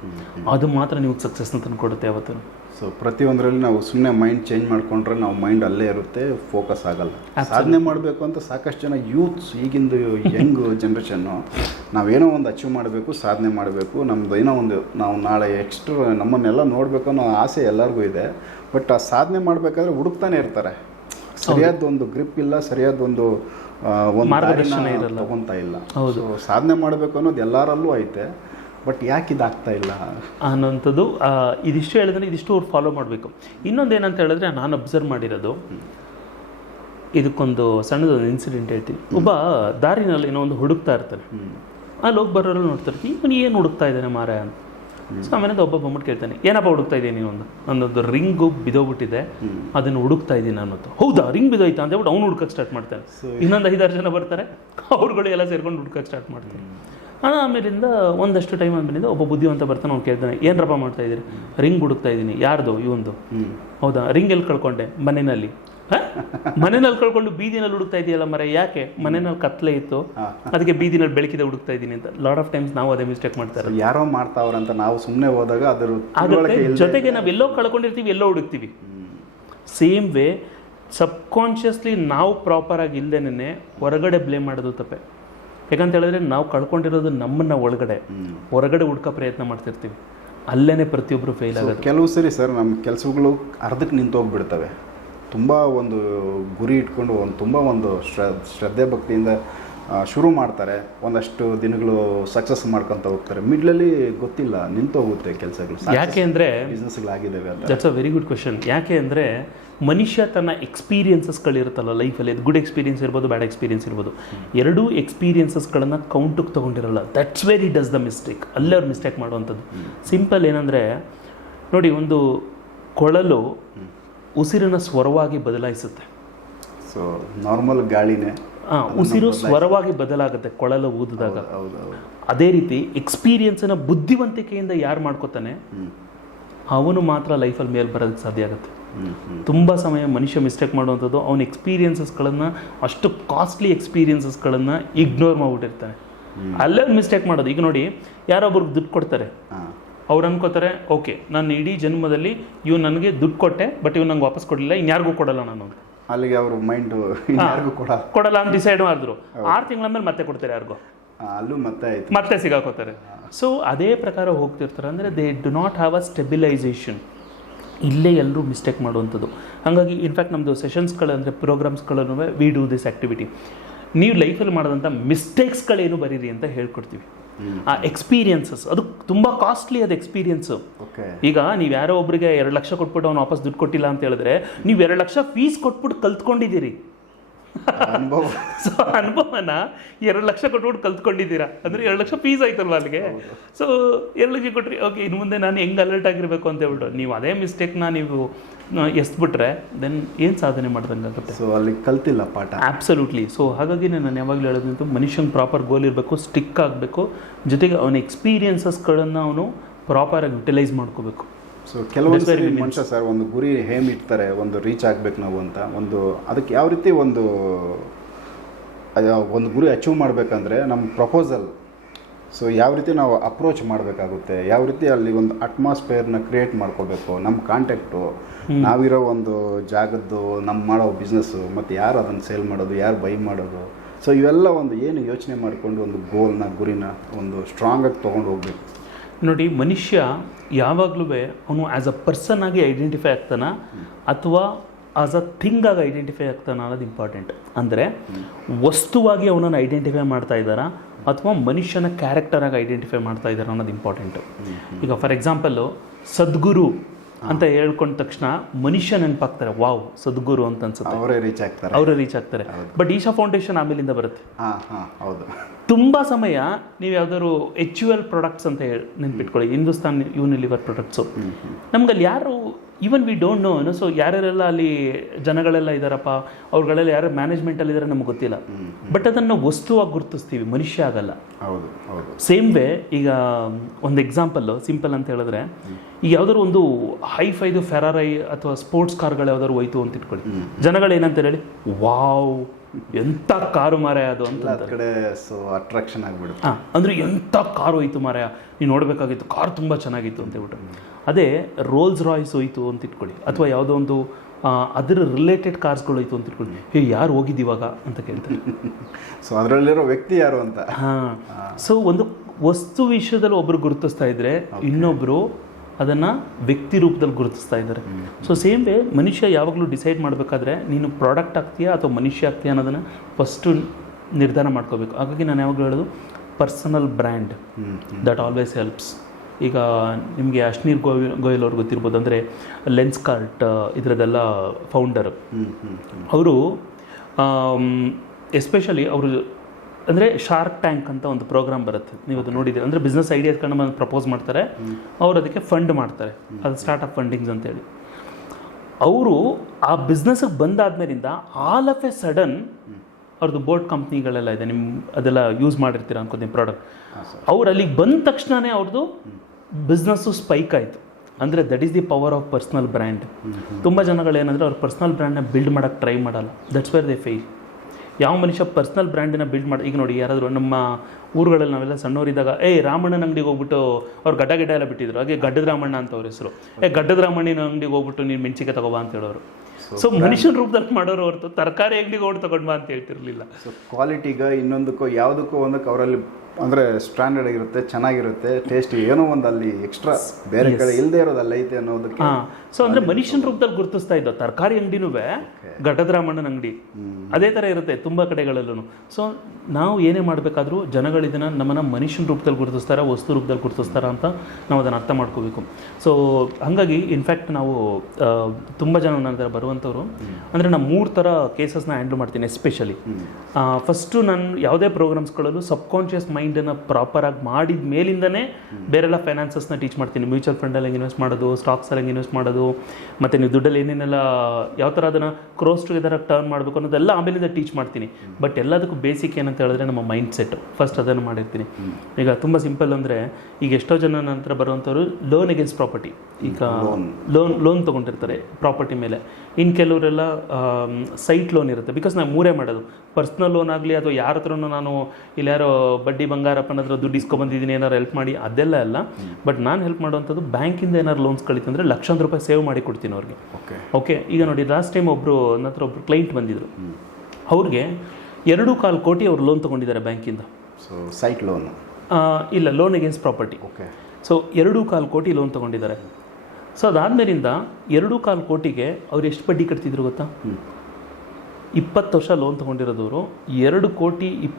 ಅದು ಮಾತ್ರ ನಿಮಗೆ ಸಕ್ಸಸ್ನ ತಂದುಕೊಡುತ್ತೆ ಅವತ್ತು ಸೊ ಪ್ರತಿಯೊಂದರಲ್ಲಿ ನಾವು ಸುಮ್ಮನೆ ಮೈಂಡ್ ಚೇಂಜ್ ಮಾಡ್ಕೊಂಡ್ರೆ ನಾವು ಮೈಂಡ್ ಅಲ್ಲೇ ಇರುತ್ತೆ ಫೋಕಸ್ ಆಗಲ್ಲ. ಸಾಧನೆ ಮಾಡಬೇಕು ಅಂತ ಸಾಕಷ್ಟು ಜನ ಯೂತ್ಸ್ ಈಗಿಂದು ಯಂಗ್ ಜನ್ರೇಷನ್ನು ನಾವೇನೋ ಒಂದು ಅಚೀವ್ ಮಾಡಬೇಕು ಸಾಧನೆ ಮಾಡಬೇಕು ನಮ್ದು ಏನೋ ಒಂದು ನಾವು ನಾಳೆ ಎಕ್ಸ್ಟ್ರಾ ನಮ್ಮನ್ನೆಲ್ಲ ನೋಡಬೇಕು ಅನ್ನೋ ಆಸೆ ಎಲ್ಲರಿಗೂ ಇದೆ. ಬಟ್ ಆ ಸಾಧನೆ ಮಾಡಬೇಕಾದ್ರೆ ಹುಡುಕ್ತಾನೆ ಇರ್ತಾರೆ. ಸರಿಯಾದ ಒಂದು ಗ್ರಿಪ್ ಇಲ್ಲ ಸರಿಯಾದ ಒಂದು ಮಾರ್ಗದರ್ಶನ ಇರಲ್ಲ. ತಗೊಂತಾ ಇಲ್ಲ. ಹೌದು. ಸಾಧನೆ ಮಾಡಬೇಕು ಅನ್ನೋದು ಎಲ್ಲರಲ್ಲೂ ಐತೆ ಬಟ್ ಯಾಕೆ ಇದಾಗ್ತಾ ಇಲ್ಲ? ಅನ್ನೋಂಥದ್ದು ಇದಿಷ್ಟು ಹೇಳಿದ್ರೆ ಇದಿಷ್ಟು ಅವ್ರು ಫಾಲೋ ಮಾಡಬೇಕು. ಇನ್ನೊಂದು ಏನಂತ ಹೇಳಿದ್ರೆ ನಾನು ಅಬ್ಸರ್ವ್ ಮಾಡಿರೋದು ಇದಕ್ಕೊಂದು ಸಣ್ಣದೊಂದು ಇನ್ಸಿಡೆಂಟ್ ಹೇಳ್ತೀನಿ. ಒಬ್ಬ ದಾರಿನಲ್ಲಿ ಏನೋ ಒಂದು ಹುಡುಕ್ತಾ ಇರ್ತಾನೆ. ಅಲ್ಲಿ ಹೋಗಿ ಬರೋರು ನೋಡ್ತಾರೆ ಇವನು ಏನು ಹುಡುಕ್ತಾ ಇದ್ದಾನೆ ಮಾರ ಅಂತ. ಸೊ ಆಮೇಲೆ ಒಬ್ಬ ಬಂದ್ಬಿಟ್ಟು ಕೇಳ್ತಾನೆ ಏನಪ್ಪ ಹುಡುಕ್ತಾ ಇದ್ದೀನಿ ನೀನು ಒಂದು ನನ್ನೊಂದು ರಿಂಗು ಬಿದೋಗ್ಬಿಟ್ಟಿದೆ. ಅದನ್ನು ಹುಡುಕ್ತಾ ಇದ್ದೀನಿ ಅನ್ನೋದು ಹೌದಾ ರಿಂಗ್ ಬಿದೋಯ್ತಾ ಅಂತ ಹೇಳ್ಬಿಟ್ಟು ಅವ್ನು ಹುಡ್ಕಕ್ಕೆ ಸ್ಟಾರ್ಟ್ ಮಾಡ್ತಾನೆ. ಇನ್ನೊಂದು ಐದಾರು ಜನ ಬರ್ತಾರೆ ಅವ್ರುಗಳು ಎಲ್ಲ ಸೇರ್ಕೊಂಡು ಹುಡ್ಕಕ್ಕೆ ಸ್ಟಾರ್ಟ್ ಮಾಡ್ತಾರೆ. ಆಮೇಲಿಂದ ಒಂದಷ್ಟು ಟೈಮ್ ಆದ್ಮೇಲಿಂದ ಒಬ್ಬ ಬುದ್ಧಿವಂತ ಬರ್ತಾನೆ ಅವ್ನು ಕೇಳ್ತಾನೆ ಏನರಪ್ಪ ಮಾಡ್ತಾ ಇದ್ದೀರಿ? ರಿಂಗ್ ಹುಡುಕ್ತಾ ಇದ್ದೀನಿ ಯಾರ್ದು? ಇವಂದು. ಹೌದಾ ರಿಂಗ್ ಎಲ್ಲಿ ಕಳ್ಕೊಂಡೆ? ಮನೆಯಲ್ಲಿ? ಮನೆಯಲ್ಲಿ ಕಳ್ಕೊಂಡು ಬೀದಿನಲ್ಲಿ ಹುಡುಕ್ತಾ ಇದೆಯಲ್ಲ ಮರ ಯಾಕೆ? ಮನೆಯಲ್ಲಿ ಕತ್ಲೆ ಇತ್ತು. ಅದಕ್ಕೆ ಬೀದಿನಲ್ಲಿ ಬೆಳಕಿದೆ ಹುಡುಕ್ತಾ ಇದ್ದೀನಿ ಅಂತ. ಲಾಟ್ ಆಫ್ ಟೈಮ್ಸ್ ನಾವು ಅದೇ ಮಿಸ್ಟೇಕ್ ಮಾಡ್ತಾರೆ. ಯಾರೋ ಮಾಡ್ತಾವ್ರಂತ ನಾವು ಸುಮ್ಮನೆ ಹೋದಾಗ ಅದರ ಜೊತೆಗೆ ನಾವು ಎಲ್ಲೋ ಕಳ್ಕೊಂಡಿರ್ತೀವಿ ಎಲ್ಲೋ ಹುಡುಕ್ತೀವಿ. ಸೇಮ್ ವೇ ಸಬ್ಕಾನ್ಷಿಯಸ್ಲಿ ನಾವು ಪ್ರಾಪರ್ ಆಗಿ ಇಲ್ಲದೇನೆ ಹೊರಗಡೆ ಬ್ಲೇಮ್ ಮಾಡೋದು ತಪ್ಪೆ. ಯಾಕಂತ ಹೇಳಿದ್ರೆ ನಾವು ಕಳ್ಕೊಂಡಿರೋದು ನಮ್ಮನ್ನ ಒಳಗಡೆ. ಹೊರಗಡೆ ಹುಡ್ಕೋ ಪ್ರಯತ್ನ ಮಾಡ್ತಿರ್ತೀವಿ. ಅಲ್ಲೇನೆ ಪ್ರತಿಯೊಬ್ಬರು ಫೇಲ್ ಆಗುತ್ತೆ ಕೆಲವು ಸರಿ ಸರ್ ನಮ್ಮ ಕೆಲಸಗಳು ಅರ್ಧಕ್ಕೆ ನಿಂತೋಗ್ಬಿಡ್ತವೆ. ತುಂಬ ಒಂದು ಗುರಿ ಇಟ್ಕೊಂಡು ಒಂದು ತುಂಬ ಒಂದು ಶ್ರ ಶ್ರದ್ಧೆ ಭಕ್ತಿಯಿಂದ ಶುರು ಮಾಡ್ತಾರೆ. ಒಂದಷ್ಟು ದಿನಗಳು ಸಕ್ಸಸ್ ಮಾಡ್ಕೊತ ಹೋಗ್ತಾರೆ. ಮಿಡ್ಲಲ್ಲಿ ಗೊತ್ತಿಲ್ಲ ನಿಂತೋಗುತ್ತೆ ಕೆಲಸಗಳು. ಯಾಕೆ ಅಂದರೆ ಬಿಸ್ನೆಸ್ಗಳಾಗಿದ್ದಾವೆ ಅಂತ. That's a very good question ಯಾಕೆ ಅಂದರೆ ಮನುಷ್ಯ ತನ್ನ ಎಕ್ಸ್ಪೀರಿಯನ್ಸಸ್ಗಳಿರುತ್ತಲ್ಲ ಲೈಫಲ್ಲಿ ಅದು ಗುಡ್ ಎಕ್ಸ್ಪೀರಿಯನ್ಸ್ ಇರ್ಬೋದು ಬ್ಯಾಡ್ ಎಕ್ಸ್ಪೀರಿಯನ್ಸ್ ಇರ್ಬೋದು. ಎರಡೂ ಎಕ್ಸ್ಪೀರಿಯನ್ಸಸ್ಗಳನ್ನು ಕೌಂಟಿಗೆ ತೊಗೊಂಡಿರಲ್ಲ. That's very does the mistake ಅಲ್ಲೇ ಅವ್ರು ಮಿಸ್ಟೇಕ್ ಮಾಡುವಂಥದ್ದು. ಸಿಂಪಲ್ ಏನಂದರೆ ನೋಡಿ ಒಂದು ಕೊಳಲು ಉಸಿರಿನ ಸ್ವರವಾಗಿ ಬದಲಾಯಿಸುತ್ತೆ. ಸೊ ನಾರ್ಮಲ್ ಗಾಳಿನೇ ಹಾಂ ಉಸಿರು ಸ್ವರವಾಗಿ ಬದಲಾಗುತ್ತೆ ಕೊಳಲು ಊದಿದಾಗ. ಅದೇ ರೀತಿ ಎಕ್ಸ್ಪೀರಿಯನ್ಸನ್ನ ಬುದ್ಧಿವಂತಿಕೆಯಿಂದ ಯಾರು ಮಾಡ್ಕೋತಾನೆ? ಅವನು ಮಾತ್ರ ಲೈಫಲ್ಲಿ ಮೇಲೆ ಬರೋದಕ್ಕೆ ಸಾಧ್ಯ ಆಗುತ್ತೆ. ತುಂಬ ಸಮಯ ಮನುಷ್ಯ ಮಿಸ್ಟೇಕ್ ಮಾಡುವಂಥದ್ದು ಅವನ ಎಕ್ಸ್ಪೀರಿಯನ್ಸಸ್ಗಳನ್ನು ಅಷ್ಟು ಕಾಸ್ಟ್ಲಿ ಎಕ್ಸ್ಪೀರಿಯನ್ಸಸ್ಗಳನ್ನು ಇಗ್ನೋರ್ ಮಾಡಿಬಿಟ್ಟಿರ್ತಾನೆ. ಅಲ್ಲೇ ಮಿಸ್ಟೇಕ್ ಮಾಡೋದು. ಈಗ ನೋಡಿ ಯಾರೊಬ್ರಿಗೆ ದುಡ್ಡು ಕೊಡ್ತಾರೆ. ಅವ್ರು ಅನ್ಕೋತಾರೆ ಓಕೆ ನಾನು ಇಡೀ ಜನ್ಮದಲ್ಲಿ ಇವ್ ನನಗೆ ದುಡ್ಡು ಕೊಟ್ಟೆ ಬಟ್ ಇವ್ ನಂಗೆ ವಾಪಸ್ ಕೊಡಲಿಲ್ಲ ಇನ್ಯಾರಿಗೂ ಕೊಡಲ್ಲ ನಾನು. ಅಲ್ಲಿಗೆ ಅವ್ರ ಮೈಂಡ್ ಯಾರಿಗೂ ಕೊಡಲ್ಲ. ಕೊಡಲ್ಲ ಅಂತ ಡಿಸೈಡ್ ಮಾಡಿದ್ರು. ಆರು ತಿಂಗಳ ಮೇಲೆ ಮತ್ತೆ ಕೊಡ್ತಾರೆ ಯಾರಿಗೂ. ಅಲ್ಲೂ ಮತ್ತೆ ಆಯ್ತು. ಮತ್ತೆ ಸಿಗಾಕೋತಾರೆ. ಸೊ ಅದೇ ಪ್ರಕಾರ ಹೋಗ್ತಿರ್ತಾರೆ ಅಂದರೆ they do not have a stabilization ಇಲ್ಲೇ ಎಲ್ಲರೂ ಮಿಸ್ಟೇಕ್ ಮಾಡುವಂಥದ್ದು. ಹಾಗಾಗಿ ಇನ್ಫ್ಯಾಕ್ಟ್ ನಮ್ಮದು ಸೆಷನ್ಸ್ಗಳು ಅಂದರೆ ಪ್ರೋಗ್ರಾಮ್ಸ್ಗಳನ್ನು ವಿ ಡೂ ದಿಸ್ ಆ್ಯಕ್ಟಿವಿಟಿ ನೀವು ಲೈಫಲ್ಲಿ ಮಾಡಿದಂಥ ಮಿಸ್ಟೇಕ್ಸ್ಗಳೇನು ಬರೀರಿ ಅಂತ ಹೇಳ್ಕೊಡ್ತೀವಿ. ಆ ಎಕ್ಸ್ಪೀರಿಯನ್ಸಸ್ ಅದು ತುಂಬ ಕಾಸ್ಟ್ಲಿ ಅದು ಎಕ್ಸ್ಪೀರಿಯನ್ಸು ಈಗ ನೀವು ಯಾರೋ ಒಬ್ಬರಿಗೆ ಎರಡು ಲಕ್ಷ ಕೊಟ್ಬಿಟ್ಟು ಅವ್ನು ವಾಪಸ್ ದುಡ್ಡು ಕೊಟ್ಟಿಲ್ಲ ಅಂತ ಹೇಳಿದ್ರೆ ನೀವು ಎರಡು ಲಕ್ಷ ಫೀಸ್ ಕೊಟ್ಬಿಟ್ಟು ಕಲ್ತ್ಕೊಂಡಿದ್ದೀರಿ. ಅನುಭವ. [LAUGHS] ಸೊ ಅನುಭವನ ಎರಡು ಲಕ್ಷ ಕೊಟ್ಬಿಟ್ಟು ಕಲ್ತ್ಕೊಂಡಿದ್ದೀರಾ? ಅಂದ್ರೆ ಎರಡು ಲಕ್ಷ ಫೀಸ್ ಆಯ್ತಲ್ವಾ ಅಲ್ಲಿಗೆ? ಸೊ ಎರಡು ಲಕ್ಷ ಕೊಟ್ರಿ ಓಕೆ ಇನ್ನು ಮುಂದೆ ನಾನು ಹೆಂಗೆ ಅಲರ್ಟ್ ಆಗಿರಬೇಕು ಅಂತ ಹೇಳ್ಬಿಟ್ಟು ನೀವು ಅದೇ ಮಿಸ್ಟೇಕ್ನ ನೀವು ಎಸ್ಬಿಟ್ರೆ ದೆನ್ ಏನು ಸಾಧನೆ ಮಾಡ್ದಂಗಾಗುತ್ತೆ ಸೊ ಅಲ್ಲಿ ಕಲ್ತಿಲ್ಲ ಪಾಠ. ಆಬ್ಸಲ್ಯೂಟ್ಲಿ ಸೊ ಹಾಗಾಗಿ ನಾನು ಯಾವಾಗಲೂ ಹೇಳೋದಂತೂ ಮನುಷ್ಯಂಗೆ ಪ್ರಾಪರ್ ಗೋಲ್ ಇರಬೇಕು ಸ್ಟಿಕ್ ಆಗಬೇಕು. ಜೊತೆಗೆ ಅವನ ಎಕ್ಸ್ಪೀರಿಯನ್ಸಸ್ಗಳನ್ನು ಅವನು ಪ್ರಾಪರಾಗಿ ಯುಟಿಲೈಸ್ ಮಾಡ್ಕೋಬೇಕು. ಸೊ ಕೆಲವೊಂದು ಸರಿ ಮನುಷ್ಯ ಸರ್ ಒಂದು ಗುರಿ ಹೇಮ್ ಇಡ್ತಾರೆ ಒಂದು ರೀಚ್ ಆಗ್ಬೇಕು ನಾವು ಅಂತ. ಒಂದು ಅದಕ್ಕೆ ಯಾವ ರೀತಿ ಒಂದು ಒಂದು ಗುರಿ ಅಚೀವ್ ಮಾಡಬೇಕಂದ್ರೆ ನಮ್ಮ ಪ್ರಪೋಸಲ್ ಸೊ ಯಾವ ರೀತಿ ನಾವು ಅಪ್ರೋಚ್ ಮಾಡಬೇಕಾಗುತ್ತೆ ಯಾವ ರೀತಿ ಅಲ್ಲಿ ಒಂದು ಅಟ್ಮಾಸ್ಫಿಯರ್ನ ಕ್ರಿಯೇಟ್ ಮಾಡ್ಕೋಬೇಕು ನಮ್ಮ ಕಾಂಟ್ಯಾಕ್ಟು ನಾವಿರೋ ಒಂದು ಜಾಗದ್ದು ನಮ್ಮ ಮಾಡೋ ಬಿಸ್ನೆಸ್ಸು ಮತ್ತು ಯಾರು ಅದನ್ನು ಸೇಲ್ ಮಾಡೋದು ಯಾರು ಬೈ ಮಾಡೋದು. ಸೊ ಇವೆಲ್ಲ ಒಂದು ಏನು ಯೋಚನೆ ಮಾಡಿಕೊಂಡು ಒಂದು ಗೋಲ್ನ ಗುರಿನ ಒಂದು ಸ್ಟ್ರಾಂಗಾಗಿ ತೊಗೊಂಡು ಹೋಗ್ಬೇಕು. ನೋಡಿ, ಮನುಷ್ಯ ಯಾವಾಗಲೂ ಅವನು ಆ್ಯಸ್ ಅ ಪರ್ಸನ್ ಆಗಿ ಐಡೆಂಟಿಫೈ ಆಗ್ತಾನ? ಅಥವಾ ಆಸ್ ಅ ಥಿಂಗ್ ಆಗಿ ಐಡೆಂಟಿಫೈ ಆಗ್ತಾನ ಅನ್ನೋದು ಇಂಪಾರ್ಟೆಂಟ್ ಅಂದರೆ ವಸ್ತುವಾಗಿ ಅವನನ್ನು ಐಡೆಂಟಿಫೈ ಮಾಡ್ತಾ ಇದ್ದಾರಾ ಅಥವಾ ಮನುಷ್ಯನ ಕ್ಯಾರೆಕ್ಟರಾಗಿ ಐಡೆಂಟಿಫೈ ಮಾಡ್ತಾ ಇದ್ದಾರೆ ಅನ್ನೋದು ಇಂಪಾರ್ಟೆಂಟು ಈಗ ಫಾರ್ ಎಕ್ಸಾಂಪಲ್ಲು ಸದ್ಗುರು ಅಂತ ಹೇಳ್ಕೊಂಡ ತಕ್ಷಣ ಮನುಷ್ಯ ನೆನಪಾಗ್ತಾರೆ ವಾವ್ ಸದ್ಗುರು ಅಂತ ಅನ್ಸುತ್ತೆ. ಅವರೇ ರೀಚ್ ಆಗ್ತಾರೆ. ಅವರೇ ರೀಚ್ ಆಗ್ತಾರೆ. ಬಟ್ ಈಶಾ ಫೌಂಡೇಶನ್ ಆಮೇಲಿಂದ ಬರುತ್ತೆ. ಹೌದು. ತುಂಬ ಸಮಯ ನೀವು ಯಾವ್ದಾದ್ರು ಎಚ್ ಯು ಎಲ್ ಪ್ರಾಡಕ್ಟ್ಸ್ ಅಂತ ಹೇಳಿ ನೆನ್ಪಿಟ್ಕೊಳ್ಳಿ ಹಿಂದೂಸ್ತಾನ್ ಯೂನಿಲಿವರ್ ಪ್ರಾಡಕ್ಟ್ಸು ನಮ್ಗೆ ಅಲ್ಲಿ ಯಾರು ಈವನ್ ವಿ ಡೋಂಟ್ ನೋ ಏನೋ ಸೊ ಯಾರ್ಯಾರೆಲ್ಲ ಅಲ್ಲಿ ಜನಗಳೆಲ್ಲ ಇದ್ದಾರಪ್ಪ ಅವ್ರುಗಳೆಲ್ಲ ಯಾರು ಮ್ಯಾನೇಜ್ಮೆಂಟಲ್ಲಿ ಇದ್ದಾರೆ ನಮ್ಗೆ ಗೊತ್ತಿಲ್ಲ. ಬಟ್ ಅದನ್ನು ವಸ್ತುವಾಗಿ ಗುರುತಿಸ್ತೀವಿ ಮನುಷ್ಯ ಆಗಲ್ಲ. ಹೌದು ಹೌದು. ಸೇಮ್ ವೇ ಈಗ ಒಂದು ಎಕ್ಸಾಂಪಲ್ಲು ಸಿಂಪಲ್ ಅಂತ ಹೇಳಿದ್ರೆ ಈಗ ಯಾವ್ದಾದ್ರು ಒಂದು ಹೈ ಫೈದು ಫೆರಾರೈ ಅಥವಾ ಸ್ಪೋರ್ಟ್ಸ್ ಕಾರ್ಗಳು ಯಾವ್ದಾದ್ರು ಹೋಯ್ತು ಅಂತ ಇಟ್ಕೊಳ್ಳಿ. ಜನಗಳು ಏನಂತ ಹೇಳಿ ವಾವ್ ಎಂಥ ಕಾರು ಮಾರಾಯ ಅದು ಅಂತ ಕಡೆ ಸೊ ಅಟ್ರಾಕ್ಷನ್ ಆಗಿಬಿಡುತ್ತೆ. ಹಾಂ ಅಂದರೆ ಎಂಥ ಕಾರು ಹೋಯ್ತು ಮಾರಾಯ ನೀವು ನೋಡಬೇಕಾಗಿತ್ತು ಕಾರ್ ತುಂಬ ಚೆನ್ನಾಗಿತ್ತು ಅಂತ ಹೇಳ್ಬಿಟ್ಟು ಅದೇ ರೋಲ್ಸ್ ರಾಯ್ಸ್ ಹೋಯಿತು ಅಂತ ಇಟ್ಕೊಳ್ಳಿ. ಅಥವಾ ಯಾವುದೋ ಒಂದು ಅದರ ರಿಲೇಟೆಡ್ ಕಾರ್ಸ್ಗಳು ಹೋಯ್ತು ಅಂತ ಇಟ್ಕೊಳ್ಳಿ. ಹೇ ಯಾರು ಹೋಗಿದ್ದೀವಾಗ ಅಂತ ಕೇಳ್ತಾರೆ. ಸೊ ಅದರಲ್ಲಿರೋ ವ್ಯಕ್ತಿ ಯಾರು ಅಂತ? ಹಾಂ. ಸೊ ಒಂದು ವಸ್ತು ವಿಷಯದಲ್ಲಿ ಒಬ್ರು ಗುರುತಿಸ್ತಾ ಇದ್ದರೆ ಇನ್ನೊಬ್ಬರು ಅದನ್ನು ವ್ಯಕ್ತಿ ರೂಪದಲ್ಲಿ ಗುರುತಿಸ್ತಾ ಇದ್ದಾರೆ. ಸೊ ಸೇಮ್ ವೇ ಮನುಷ್ಯ ಯಾವಾಗಲೂ ಡಿಸೈಡ್ ಮಾಡಬೇಕಾದ್ರೆ ನೀನು ಪ್ರಾಡಕ್ಟ್ ಆಗ್ತೀಯಾ ಅಥವಾ ಮನುಷ್ಯ ಆಗ್ತೀಯಾ ಅನ್ನೋದನ್ನು ಫಸ್ಟು ನಿರ್ಧಾರ ಮಾಡ್ಕೋಬೇಕು. ಹಾಗಾಗಿ ನಾನು ಯಾವಾಗಲೂ ಹೇಳೋದು personal brand that always helps ಈಗ ನಿಮಗೆ ಅಶ್ನೀರ್ ಗೋವಿ ಗೋಯಲ್ ಅವ್ರಿಗೆ ಗೊತ್ತಿರ್ಬೋದು ಅಂದರೆ ಲೆನ್ಸ್ ಕಾರ್ಟ್ ಇದರದೆಲ್ಲ ಫೌಂಡರ್ ಅವರು ಎಸ್ಪೆಷಲಿ ಅವರು ಅಂದರೆ ಶಾರ್ಕ್ ಟ್ಯಾಂಕ್ ಅಂತ ಒಂದು ಪ್ರೋಗ್ರಾಮ್ ಬರುತ್ತೆ. ನೀವು ಅದು ನೋಡಿದ್ದೀರಿ? ಅಂದರೆ ಬಿಸ್ನೆಸ್ ಕಂಡು ಬಂದು ಪ್ರಪೋಸ್ ಮಾಡ್ತಾರೆ. ಅವ್ರು ಅದಕ್ಕೆ ಫಂಡ್ ಮಾಡ್ತಾರೆ. ಅದು ಸ್ಟಾರ್ಟಪ್ ಫಂಡಿಂಗ್ಸ್ ಅಂತೇಳಿ. ಅವರು ಆ ಬಿಸ್ನೆಸ್ಗೆ ಬಂದಾದ್ಮೇಲಿಂದ ಆಲ್ ಆಫ್ ಎ ಸಡನ್ ಅವ್ರದ್ದು ಬೋಟ್ ಕಂಪ್ನಿಗಳೆಲ್ಲ ಇದೆ. ನಿಮ್ಮ ಅದೆಲ್ಲ ಯೂಸ್ ಮಾಡಿರ್ತೀರ ಅನ್ಕೋತೀನಿ ಪ್ರಾಡಕ್ಟ್ ಅವ್ರು ಅಲ್ಲಿಗೆ ಬಂದ ತಕ್ಷಣವೇ ಅವ್ರದ್ದು ಬಿಸ್ನೆಸ್ಸು ಸ್ಪೈಕ್ ಆಯಿತು. ಅಂದರೆ that is the power of personal brand ತುಂಬ ಜನಗಳು ಏನಂದರೆ ಅವ್ರ ಪರ್ಸ್ನಲ್ ಬ್ರ್ಯಾಂಡ್ನ ಬಿಲ್ಡ್ ಮಾಡೋಕ್ಕೆ ಟ್ರೈ ಮಾಡಲ್ಲ. ದಟ್ಸ್ ವೇರ್ ದೇ ಫೇಲ್ ಯಾವ ಮನುಷ್ಯ ಪರ್ಸ್ನಲ್ ಬ್ರ್ಯಾಂಡನ್ನ ಬಿಲ್ಡ್ ಮಾಡಿ ಈಗ ನೋಡಿ ಯಾರಾದರೂ ನಮ್ಮ ಊರುಗಳಲ್ಲಿ ನಾವೆಲ್ಲ ಸಣ್ಣವರಿದ್ದಾಗ ಏ ರಾಮಣ್ಣನ ಅಂಗಡಿಗೆ ಹೋಗ್ಬಿಟ್ಟು ಅವ್ರು ಗಡ್ಡ ಗಿಡ್ಡ ಎಲ್ಲ ಬಿಟ್ಟಿದ್ರು. ಹಾಗೆ ಗಡ್ಡದ ರಾಮಣ್ಣ ಅಂತ ಅವ್ರ ಹೆಸರು. ಏ ಗಡ್ಡದ ರಾಮಣ್ಣನ ಅಂಗಡಿಗೆ ಹೋಗ್ಬಿಟ್ಟು ನೀನು ಮೆಣಸಿಗೆ ತಗೋಬಾ ಅಂತ ಹೇಳೋರು. ಸೊ ಮನುಷ್ಯನ ರೂಪದಲ್ಲಿ ಮಾಡೋರು ಹೊರತು ತರಕಾರಿ ಅಂಗಡಿಗೆ ಓಡ್ ತಗೊಂಡ್ಬಾ ಅಂತ ಹೇಳ್ತಿರ್ಲಿಲ್ಲ. ಸೊ ಕ್ವಾಲಿಟಿಗ ಇನ್ನೊಂದಕ್ಕೂ ಯಾವುದಕ್ಕೂ ಒಂದಕ್ಕೆ ಅವರಲ್ಲಿ ಅಂದರೆ ಸ್ಟ್ಯಾಂಡರ್ಡ್ ಆಗಿರುತ್ತೆ ಚೆನ್ನಾಗಿರುತ್ತೆ ಟೇಸ್ಟ್ ಏನೋ ಒಂದು ಅಲ್ಲಿ ಎಕ್ಸ್ಟ್ರಾ ಬೇರೆ ಕಡೆ ಇಲ್ಲದೆ ಇರೋದಲ್ಲ ಐತೆ ಅನ್ನೋದಕ್ಕೆ ಹಾ. ಸೊ ಅಂದ್ರೆ ಮನುಷ್ಯನ ರೂಪದಲ್ಲಿ ಗುರುತಿಸ್ತಾ ಇದ್ದೋ ತರಕಾರಿ ಅಂಗಡಿನೂ ಘಟದ್ರಾಮಣ್ಣನ ಅಂಗಡಿ. ಅದೇ ತರ ಇರುತ್ತೆ ತುಂಬಾ ಕಡೆಗಳಲ್ಲೂ ಸೊ ನಾವು ಏನೇ ಮಾಡಬೇಕಾದ್ರೂ ಜನಗಳು ಇದನ್ನು ನಮ್ಮನ್ನು ಮನುಷ್ಯನ ರೂಪದಲ್ಲಿ ಗುರುತಿಸ್ತಾರ ವಸ್ತು ರೂಪದಲ್ಲಿ ಗುರುತಿಸ್ತಾರ ಅಂತ ನಾವು ಅದನ್ನು ಅರ್ಥ ಮಾಡ್ಕೋಬೇಕು. ಸೊ ಹಾಗಾಗಿ ಇನ್ಫ್ಯಾಕ್ಟ್ ನಾವು ತುಂಬ ಜನ ನನ್ನ ಹತ್ರ ಬರುವಂಥವ್ರು ಅಂದ್ರೆ ನಾನು ಮೂರು ಥರ ಕೇಸಸ್ನ ಹ್ಯಾಂಡಲ್ ಮಾಡ್ತೀನಿ ಎಸ್ಪೆಷಲಿ ಫಸ್ಟು ನಾನು ಯಾವುದೇ ಪ್ರೋಗ್ರಾಮ್ಸ್ಗಳಲ್ಲೂ ಸಬ್ಕಾನ್ಷಿಯಸ್ ಮೈಂಡನ್ನು ಪ್ರಾಪರಾಗಿ ಮಾಡಿದ ಮೇಲಿಂದನೇ ಬೇರೆಲ್ಲ ಫೈನಾನ್ಸಸ್ನ ಟೀಚ್ ಮಾಡ್ತೀನಿ. ಮ್ಯೂಚುವಲ್ ಫಂಡಲ್ಲಿ ಹೆಂಗೆ ಇನ್ವೆಸ್ಟ್ ಮಾಡೋದು ಸ್ಟಾಕ್ಸಲ್ಲಿ ಹೆಂಗೆ ಇನ್ವೆಸ್ಟ್ ಮಾಡೋದು ಮತ್ತು ನೀವು ದುಡ್ಡಲ್ಲಿ ಏನೇನೆಲ್ಲ ಯಾವ ಥರ ಅದನ್ನು ಕ್ರೋಸ್ ಟುಗೆದರ್ ಟರ್ನ್ ಮಾಡಬೇಕು ಅನ್ನೋದೆಲ್ಲ ಆಮೇಲಿಂದ ಟೀಚ್ ಮಾಡ್ತೀನಿ. ಬಟ್ ಎಲ್ಲದಕ್ಕೂ ಬೇಸಿಕ್ ಏನಂತ ಹೇಳಿದ್ರೆ ನಮ್ಮ ಮೈಂಡ್ ಸೆಟ್ ಫಸ್ಟ್ ಅದನ್ನು ಮಾಡಿರ್ತೀನಿ. ಈಗ ತುಂಬ ಸಿಂಪಲ್ ಅಂದರೆ ಈಗ ಎಷ್ಟೋ ಜನ ನಂತರ ಬರುವಂಥವ್ರು ಲೋನ್ ಅಗೇನ್ಸ್ಟ್ ಪ್ರಾಪರ್ಟಿ ಈಗ ಲೋನ್ ಲೋನ್ ತೊಗೊಂಡಿರ್ತಾರೆ ಪ್ರಾಪರ್ಟಿ ಮೇಲೆ. ಇನ್ನು ಕೆಲವರೆಲ್ಲ ಸೈಟ್ ಲೋನ್ ಇರುತ್ತೆ. ಬಿಕಾಸ್ ನಾನು ಮೂರೇ ಮಾಡೋದು. ಪರ್ಸ್ನಲ್ ಲೋನ್ ಆಗಲಿ ಅಥವಾ ಯಾರ ಹತ್ರನೂ ನಾನು ಇಲ್ಲಾರೋ ಯಾರೋ ಬಡ್ಡಿ ಬಂಗಾರಪ್ಪನ ಹತ್ರ ದುಡ್ಡು ಇಸ್ಕೊಬಂದಿದ್ದೀನಿ ಏನಾರು ಹೆಲ್ಪ್ ಮಾಡಿ ಅದೆಲ್ಲ ಅಲ್ಲ. ಬಟ್ ನಾನು ಹೆಲ್ಪ್ ಮಾಡುವಂಥದ್ದು ಬ್ಯಾಂಕಿಂದ ಏನಾರು ಲೋನ್ಸ್ ಕಳಿತಂದರೆ ಲಕ್ಷಾಂತರ ರೂಪಾಯಿ ಸೇವ್ ಮಾಡಿ ಕೊಡ್ತೀನಿ ಅವ್ರಿಗೆ. ಓಕೆ ಓಕೆ ಈಗ ನೋಡಿ ಲಾಸ್ಟ್ ಟೈಮ್ ಒಬ್ಬರು ನನ್ನ ಹತ್ರ ಒಬ್ಬರು ಕ್ಲೈಂಟ್ ಬಂದಿದ್ರು. ಅವ್ರಿಗೆ ಎರಡು ಕಾಲು ಕೋಟಿ ಅವರು ಲೋನ್ ತೊಗೊಂಡಿದ್ದಾರೆ ಬ್ಯಾಂಕಿಂದ. ಸೊ ಸೈಟ್ ಲೋನ್ ಇಲ್ಲ loan against property okay so ಎರಡು ಕಾಲು ಕೋಟಿ ಲೋನ್ ತೊಗೊಂಡಿದ್ದಾರೆ. ಸೊ ಅದಾದಮೇಲಿಂದ ಎರಡು ಕಾಲು ಕೋಟಿಗೆ ಅವ್ರು ಎಷ್ಟು ಬಡ್ಡಿ ಕಟ್ತಿದ್ರು ಗೊತ್ತಾ? ಇಪ್ಪತ್ತು ವರ್ಷ ಲೋನ್ ತೊಗೊಂಡಿರೋದವರು ಎರಡು ಕೋಟಿ ಇಪ್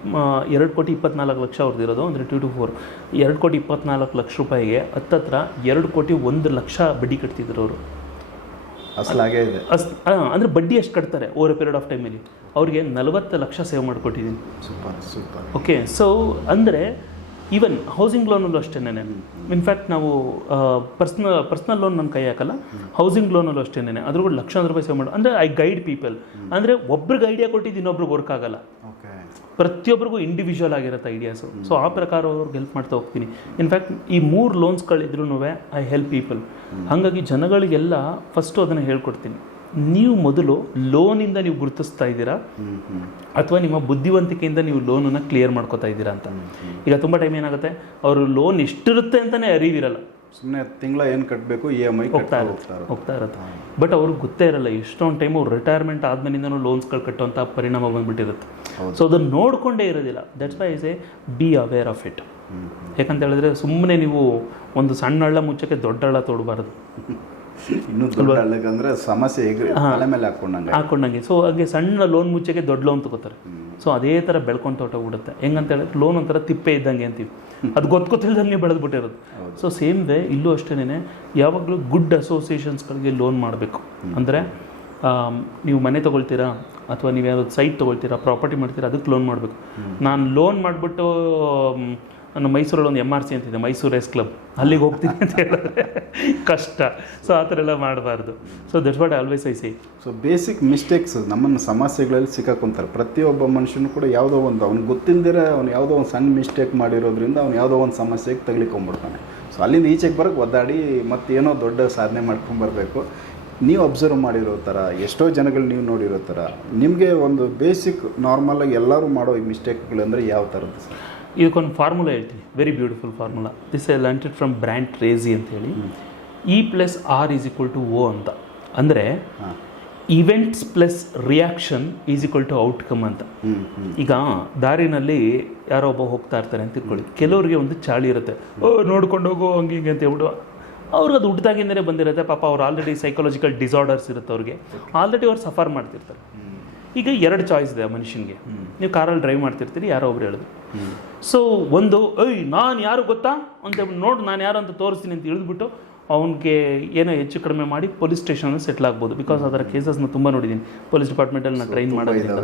ಎರಡು ಕೋಟಿ ಇಪ್ಪತ್ನಾಲ್ಕು ಲಕ್ಷ ಅವ್ರದ್ದು ಇರೋದು ಅಂದರೆ ಟು ಟು ಫೋರ್ ಎರಡು ಕೋಟಿ ಇಪ್ಪತ್ನಾಲ್ಕು ಲಕ್ಷ ರೂಪಾಯಿಗೆ ಹತ್ತತ್ರ ಎರಡು ಕೋಟಿ ಒಂದು ಲಕ್ಷ ಬಡ್ಡಿ ಕಟ್ತಿದ್ರು ಅವರು. ಅಸಲಾಗೇ ಇದೆ. ಅಸ್ ಅಂದರೆ ಬಡ್ಡಿ ಎಷ್ಟು ಕಟ್ತಾರೆ ಓವರ್ ಎ ಪೀರಿಯಡ್ ಆಫ್ ಟೈಮಲ್ಲಿ ಅವ್ರಿಗೆ ನಲವತ್ತು ಲಕ್ಷ ಸೇವ್ ಮಾಡಿಕೊಟ್ಟಿದ್ದೀನಿ ಸೂಪರ್ ಸೂಪರ್. ಓಕೆ ಸೊ ಅಂದರೆ ಈವನ್ ಹೌಸಿಂಗ್ ಲೋನಲ್ಲೂ ಅಷ್ಟೇನೆ ಇನ್ಫ್ಯಾಕ್ಟ್ ನಾವು ಪರ್ಸ್ನಲ್ ಪರ್ಸ್ನಲ್ ಲೋನ್ ನನ್ನ ಕೈ ಹಾಕಲ್ಲ. ಹೌಸಿಂಗ್ ಲೋನಲ್ಲೂ ಅಷ್ಟೇನೆ ಅದ್ರ ಕೂಡ ಲಕ್ಷಾಂತರ ರೂಪಾಯಿ ಸೇವ್ ಮಾಡಿ. ಅಂದರೆ ಐ ಗೈಡ್ ಪೀಪಲ್ ಅಂದರೆ ಒಬ್ರಿಗೆ ಐಡಿಯಾ ಕೊಟ್ಟಿದ್ದು ಇನ್ನೊಬ್ರಿಗೆ ವರ್ಕ್ ಆಗಲ್ಲ. ಓಕೆ ಪ್ರತಿಯೊಬ್ಬರಿಗೂ ಇಂಡಿವಿಜುವಲ್ ಆಗಿರುತ್ತೆ ಐಡಿಯಾಸು ಸೊ ಆ ಪ್ರಕಾರ ಅವ್ರಿಗೆ ಹೆಲ್ಪ್ ಮಾಡ್ತಾ ಹೋಗ್ತೀನಿ. ಇನ್ಫ್ಯಾಕ್ಟ್ ಈ ಮೂರು ಲೋನ್ಸ್ಗಳಿದ್ರೂ ಐ ಹೆಲ್ಪ್ ಪೀಪಲ್ ಹಾಗಾಗಿ ಜನಗಳಿಗೆಲ್ಲ ಫಸ್ಟು ಅದನ್ನು ಹೇಳ್ಕೊಡ್ತೀನಿ. ನೀವು ಮೊದಲು ಲೋನಿಂದ ನೀವು ಗುರುತಿಸ್ತಾ ಇದ್ದೀರಾ? ಅಥವಾ ನಿಮ್ಮ ಬುದ್ಧಿವಂತಿಕೆಯಿಂದ ನೀವು ಲೋನನ್ನು ಕ್ಲಿಯರ್ ಮಾಡ್ಕೋತಾ ಇದ್ದೀರಾ ಅಂತ? ಈಗ ತುಂಬ ಟೈಮ್ ಏನಾಗುತ್ತೆ? ಅವರು ಲೋನ್ ಎಷ್ಟಿರುತ್ತೆ ಅಂತಲೇ ಅರಿವಿರಲ್ಲ. ಸುಮ್ಮನೆ ತಿಂಗಳ ಏನು ಕಟ್ಟಬೇಕು ಇ ಎಂ ಐ ಹೋಗ್ತಾ ಇರುತ್ತೆ ಹೋಗ್ತಾ ಇರುತ್ತೆ. ಬಟ್ ಅವ್ರಿಗೆ ಗೊತ್ತೇ ಇರಲ್ಲ ಎಷ್ಟೊಂದು ಟೈಮು ರಿಟೈರ್ಮೆಂಟ್ ಆದ್ಮೇಲಿಂದನೂ ಲೋನ್ಸ್ಗಳು ಕಟ್ಟುವಂಥ ಪರಿಣಾಮ ಬಂದ್ಬಿಟ್ಟಿರುತ್ತೆ. ಸೊ ಅದನ್ನು ನೋಡಿಕೊಂಡೇ ಇರೋದಿಲ್ಲ. That's why is a be aware of it ಯಾಕಂತ ಹೇಳಿದ್ರೆ ಸುಮ್ಮನೆ ನೀವು ಒಂದು ಸಣ್ಣ ಹಳ್ಳ ಮುಚ್ಚಕ್ಕೆ ದೊಡ್ಡ ಹಳ್ಳ ತೋಡಬಾರ್ದು. [LAUGHS] ಇನ್ನೂ ದೊಡ್ಡ ಸಮಸ್ಯೆ ಹೇಗೆ ತಲೆ ಮೇಲೆ ಹಾಕೊಂಡಂಗೆ. ಹಾಕೊಂಡಂಗೆ. ಸೊ ಹಾಗೆ ಸಣ್ಣ ಲೋನ್ ಮುಚ್ಚಕ್ಕೆ ದೊಡ್ಡ ಲೋನ್ ತಗೋತಾರೆ. ಸೊ ಅದೇ ಥರ ಬೆಳ್ಕೊಂತ ಹೊಟ್ಟೋಗ್ಬಿಡುತ್ತೆ ಹೆಂಗಂತ ಹೇಳಿದ್ರೆ ಲೋನ್ ಒಂಥರ ತಿಪ್ಪೆ ಇದ್ದಂಗೆ ಅಂತೀವಿ. ಅದು ಗೊತ್ತು ಗೊತ್ತಿಲ್ದಂಗೆ ಬೆಳೆದ್ಬಿಟ್ಟಿರೋದು ಸೊ ಸೇಮ್ ವೇ ಇಲ್ಲೂ ಅಷ್ಟೇನೆ ಯಾವಾಗಲೂ ಗುಡ್ ಅಸೋಸಿಯೇಷನ್ಸ್ಗಳಿಗೆ ಲೋನ್ ಮಾಡಬೇಕು. ಅಂದರೆ ನೀವು ಮನೆ ತೊಗೊಳ್ತೀರಾ ಅಥವಾ ನೀವು ಯಾವ್ದು ಸೈಟ್ ತೊಗೊಳ್ತೀರಾ ಪ್ರಾಪರ್ಟಿ ಮಾಡ್ತೀರಾ ಅದಕ್ಕೆ ಲೋನ್ ಮಾಡಬೇಕು. ನಾನು ಲೋನ್ ಮಾಡಿಬಿಟ್ಟು ನಾನು ಮೈಸೂರಲ್ಲಿ ಒಂದು ಎಂ ಆರ್ ಸಿ ಅಂತಿದೆ ಮೈಸೂರು ರೇಸ್ ಕ್ಲಬ್ ಅಲ್ಲಿಗೆ ಹೋಗ್ತೀನಿ ಅಂತ ಹೇಳಿದ್ರೆ ಕಷ್ಟ. ಸೊ ಆ ಥರ ಎಲ್ಲ ಮಾಡಬಾರ್ದು. So that's what always I see so basic mistakes ನಮ್ಮನ್ನು ಸಮಸ್ಯೆಗಳಲ್ಲಿ ಸಿಕ್ಕಾಕೊಂತಾರೆ. ಪ್ರತಿಯೊಬ್ಬ ಮನುಷ್ಯನು ಕೂಡ ಯಾವುದೋ ಒಂದು, ಅವ್ನು ಗೊತ್ತಿಲ್ಲದಿರ ಅವ್ನು ಯಾವುದೋ ಒಂದು ಸಣ್ಣ ಮಿಸ್ಟೇಕ್ ಮಾಡಿರೋದ್ರಿಂದ ಅವ್ನು ಯಾವುದೋ ಒಂದು ಸಮಸ್ಯೆಗೆ ತಗ್ಲಿಕೊಂಬಿಡ್ತಾನೆ ಸೊ ಅಲ್ಲಿಂದ ಈಚೆಗೆ ಬರೋಕ್ಕೆ ಒದ್ದಾಡಿ ಮತ್ತೇನೋ ದೊಡ್ಡ ಸಾಧನೆ ಮಾಡ್ಕೊಂಬರ್ಬೇಕು ನೀವು ಅಬ್ಸರ್ವ್ ಮಾಡಿರೋ ಥರ, ಎಷ್ಟೋ ಜನಗಳು ನೀವು ನೋಡಿರೋ ಥರ, ನಿಮಗೆ ಒಂದು ಬೇಸಿಕ್ ನಾರ್ಮಲಾಗಿ ಎಲ್ಲರೂ ಮಾಡೋ ಈ ಮಿಸ್ಟೇಕ್ಗಳಂದರೆ ಯಾವ ಥರದ್ದು ಸರ್ ಇದಕ್ಕೊಂದು ಫಾರ್ಮುಲಾ ಹೇಳ್ತೀನಿ. Very beautiful formula this I learnt from Brian Tracy ಅಂತ ಹೇಳಿ. E plus R is equal to O ಅಂತ. ಅಂದರೆ events plus reaction is equal to outcome ಅಂತ. ಈಗ ದಾರಿನಲ್ಲಿ ಯಾರೋ ಒಬ್ಬ ಹೋಗ್ತಾ ಇರ್ತಾರೆ ಅಂತ ತಿಳ್ಕೊಳ್ಳಿ. ಕೆಲವರಿಗೆ ಒಂದು ಚಾಳಿ ಇರುತ್ತೆ. ಓ ನೋಡ್ಕೊಂಡು ಹೋಗೋ ಹಂಗೆ ಹಿಂಗೆ ಅಂತ ಹೇಳ್ಬಿಟ್ಟು. ಅವ್ರಿಗೆ ಅದು ಹುಟ್ಟಿದಾಗಿಂದಲೇ ಬಂದಿರುತ್ತೆ. ಪಾಪ ಅವ್ರು ಆಲ್ರೆಡಿ ಸೈಕಾಲಜಿಕಲ್ ಡಿಸಾರ್ಡರ್ಸ್ ಇರುತ್ತೆ ಅವ್ರಿಗೆ. ಆಲ್ರೆಡಿ ಅವ್ರು ಸಫರ್ ಮಾಡ್ತಿರ್ತಾರೆ. ಈಗ ಎರಡು ಚಾಯ್ಸ್ ಇದೆ ಆ ಮನುಷ್ಯನಿಗೆ. ನೀವು ಕಾರಲ್ಲಿ ಡ್ರೈವ್ ಮಾಡ್ತಿರ್ತೀರಿ ಯಾರೋ ಒಬ್ರು ಹೇಳಿದ್ರು ಸೊ ಒಂದು ಏಯ್ ನಾನು ಯಾರು ಗೊತ್ತಾ? ಅಂತ ನೋಡಿ ನಾನು ಯಾರು ಅಂತ ತೋರಿಸ್ತೀನಿ ಅಂತ ಇಳಿದ್ಬಿಟ್ಟು ಅವನಿಗೆ ಏನೋ ಹೆಚ್ಚು ಕಡಿಮೆ ಮಾಡಿ ಪೊಲೀಸ್ ಸ್ಟೇಷನಲ್ಲಿ ಸೆಟ್ಲ್ ಆಗ್ಬೋದು. ಬಿಕಾಸ್ ಅದರ ಕೇಸಸ್ನ ತುಂಬ ನೋಡಿದ್ದೀನಿ ಪೊಲೀಸ್ ಡಿಪಾರ್ಟ್ಮೆಂಟಲ್ಲಿ ನಾನು ಟ್ರೈನ್ ಮಾಡೋದಿಲ್ಲ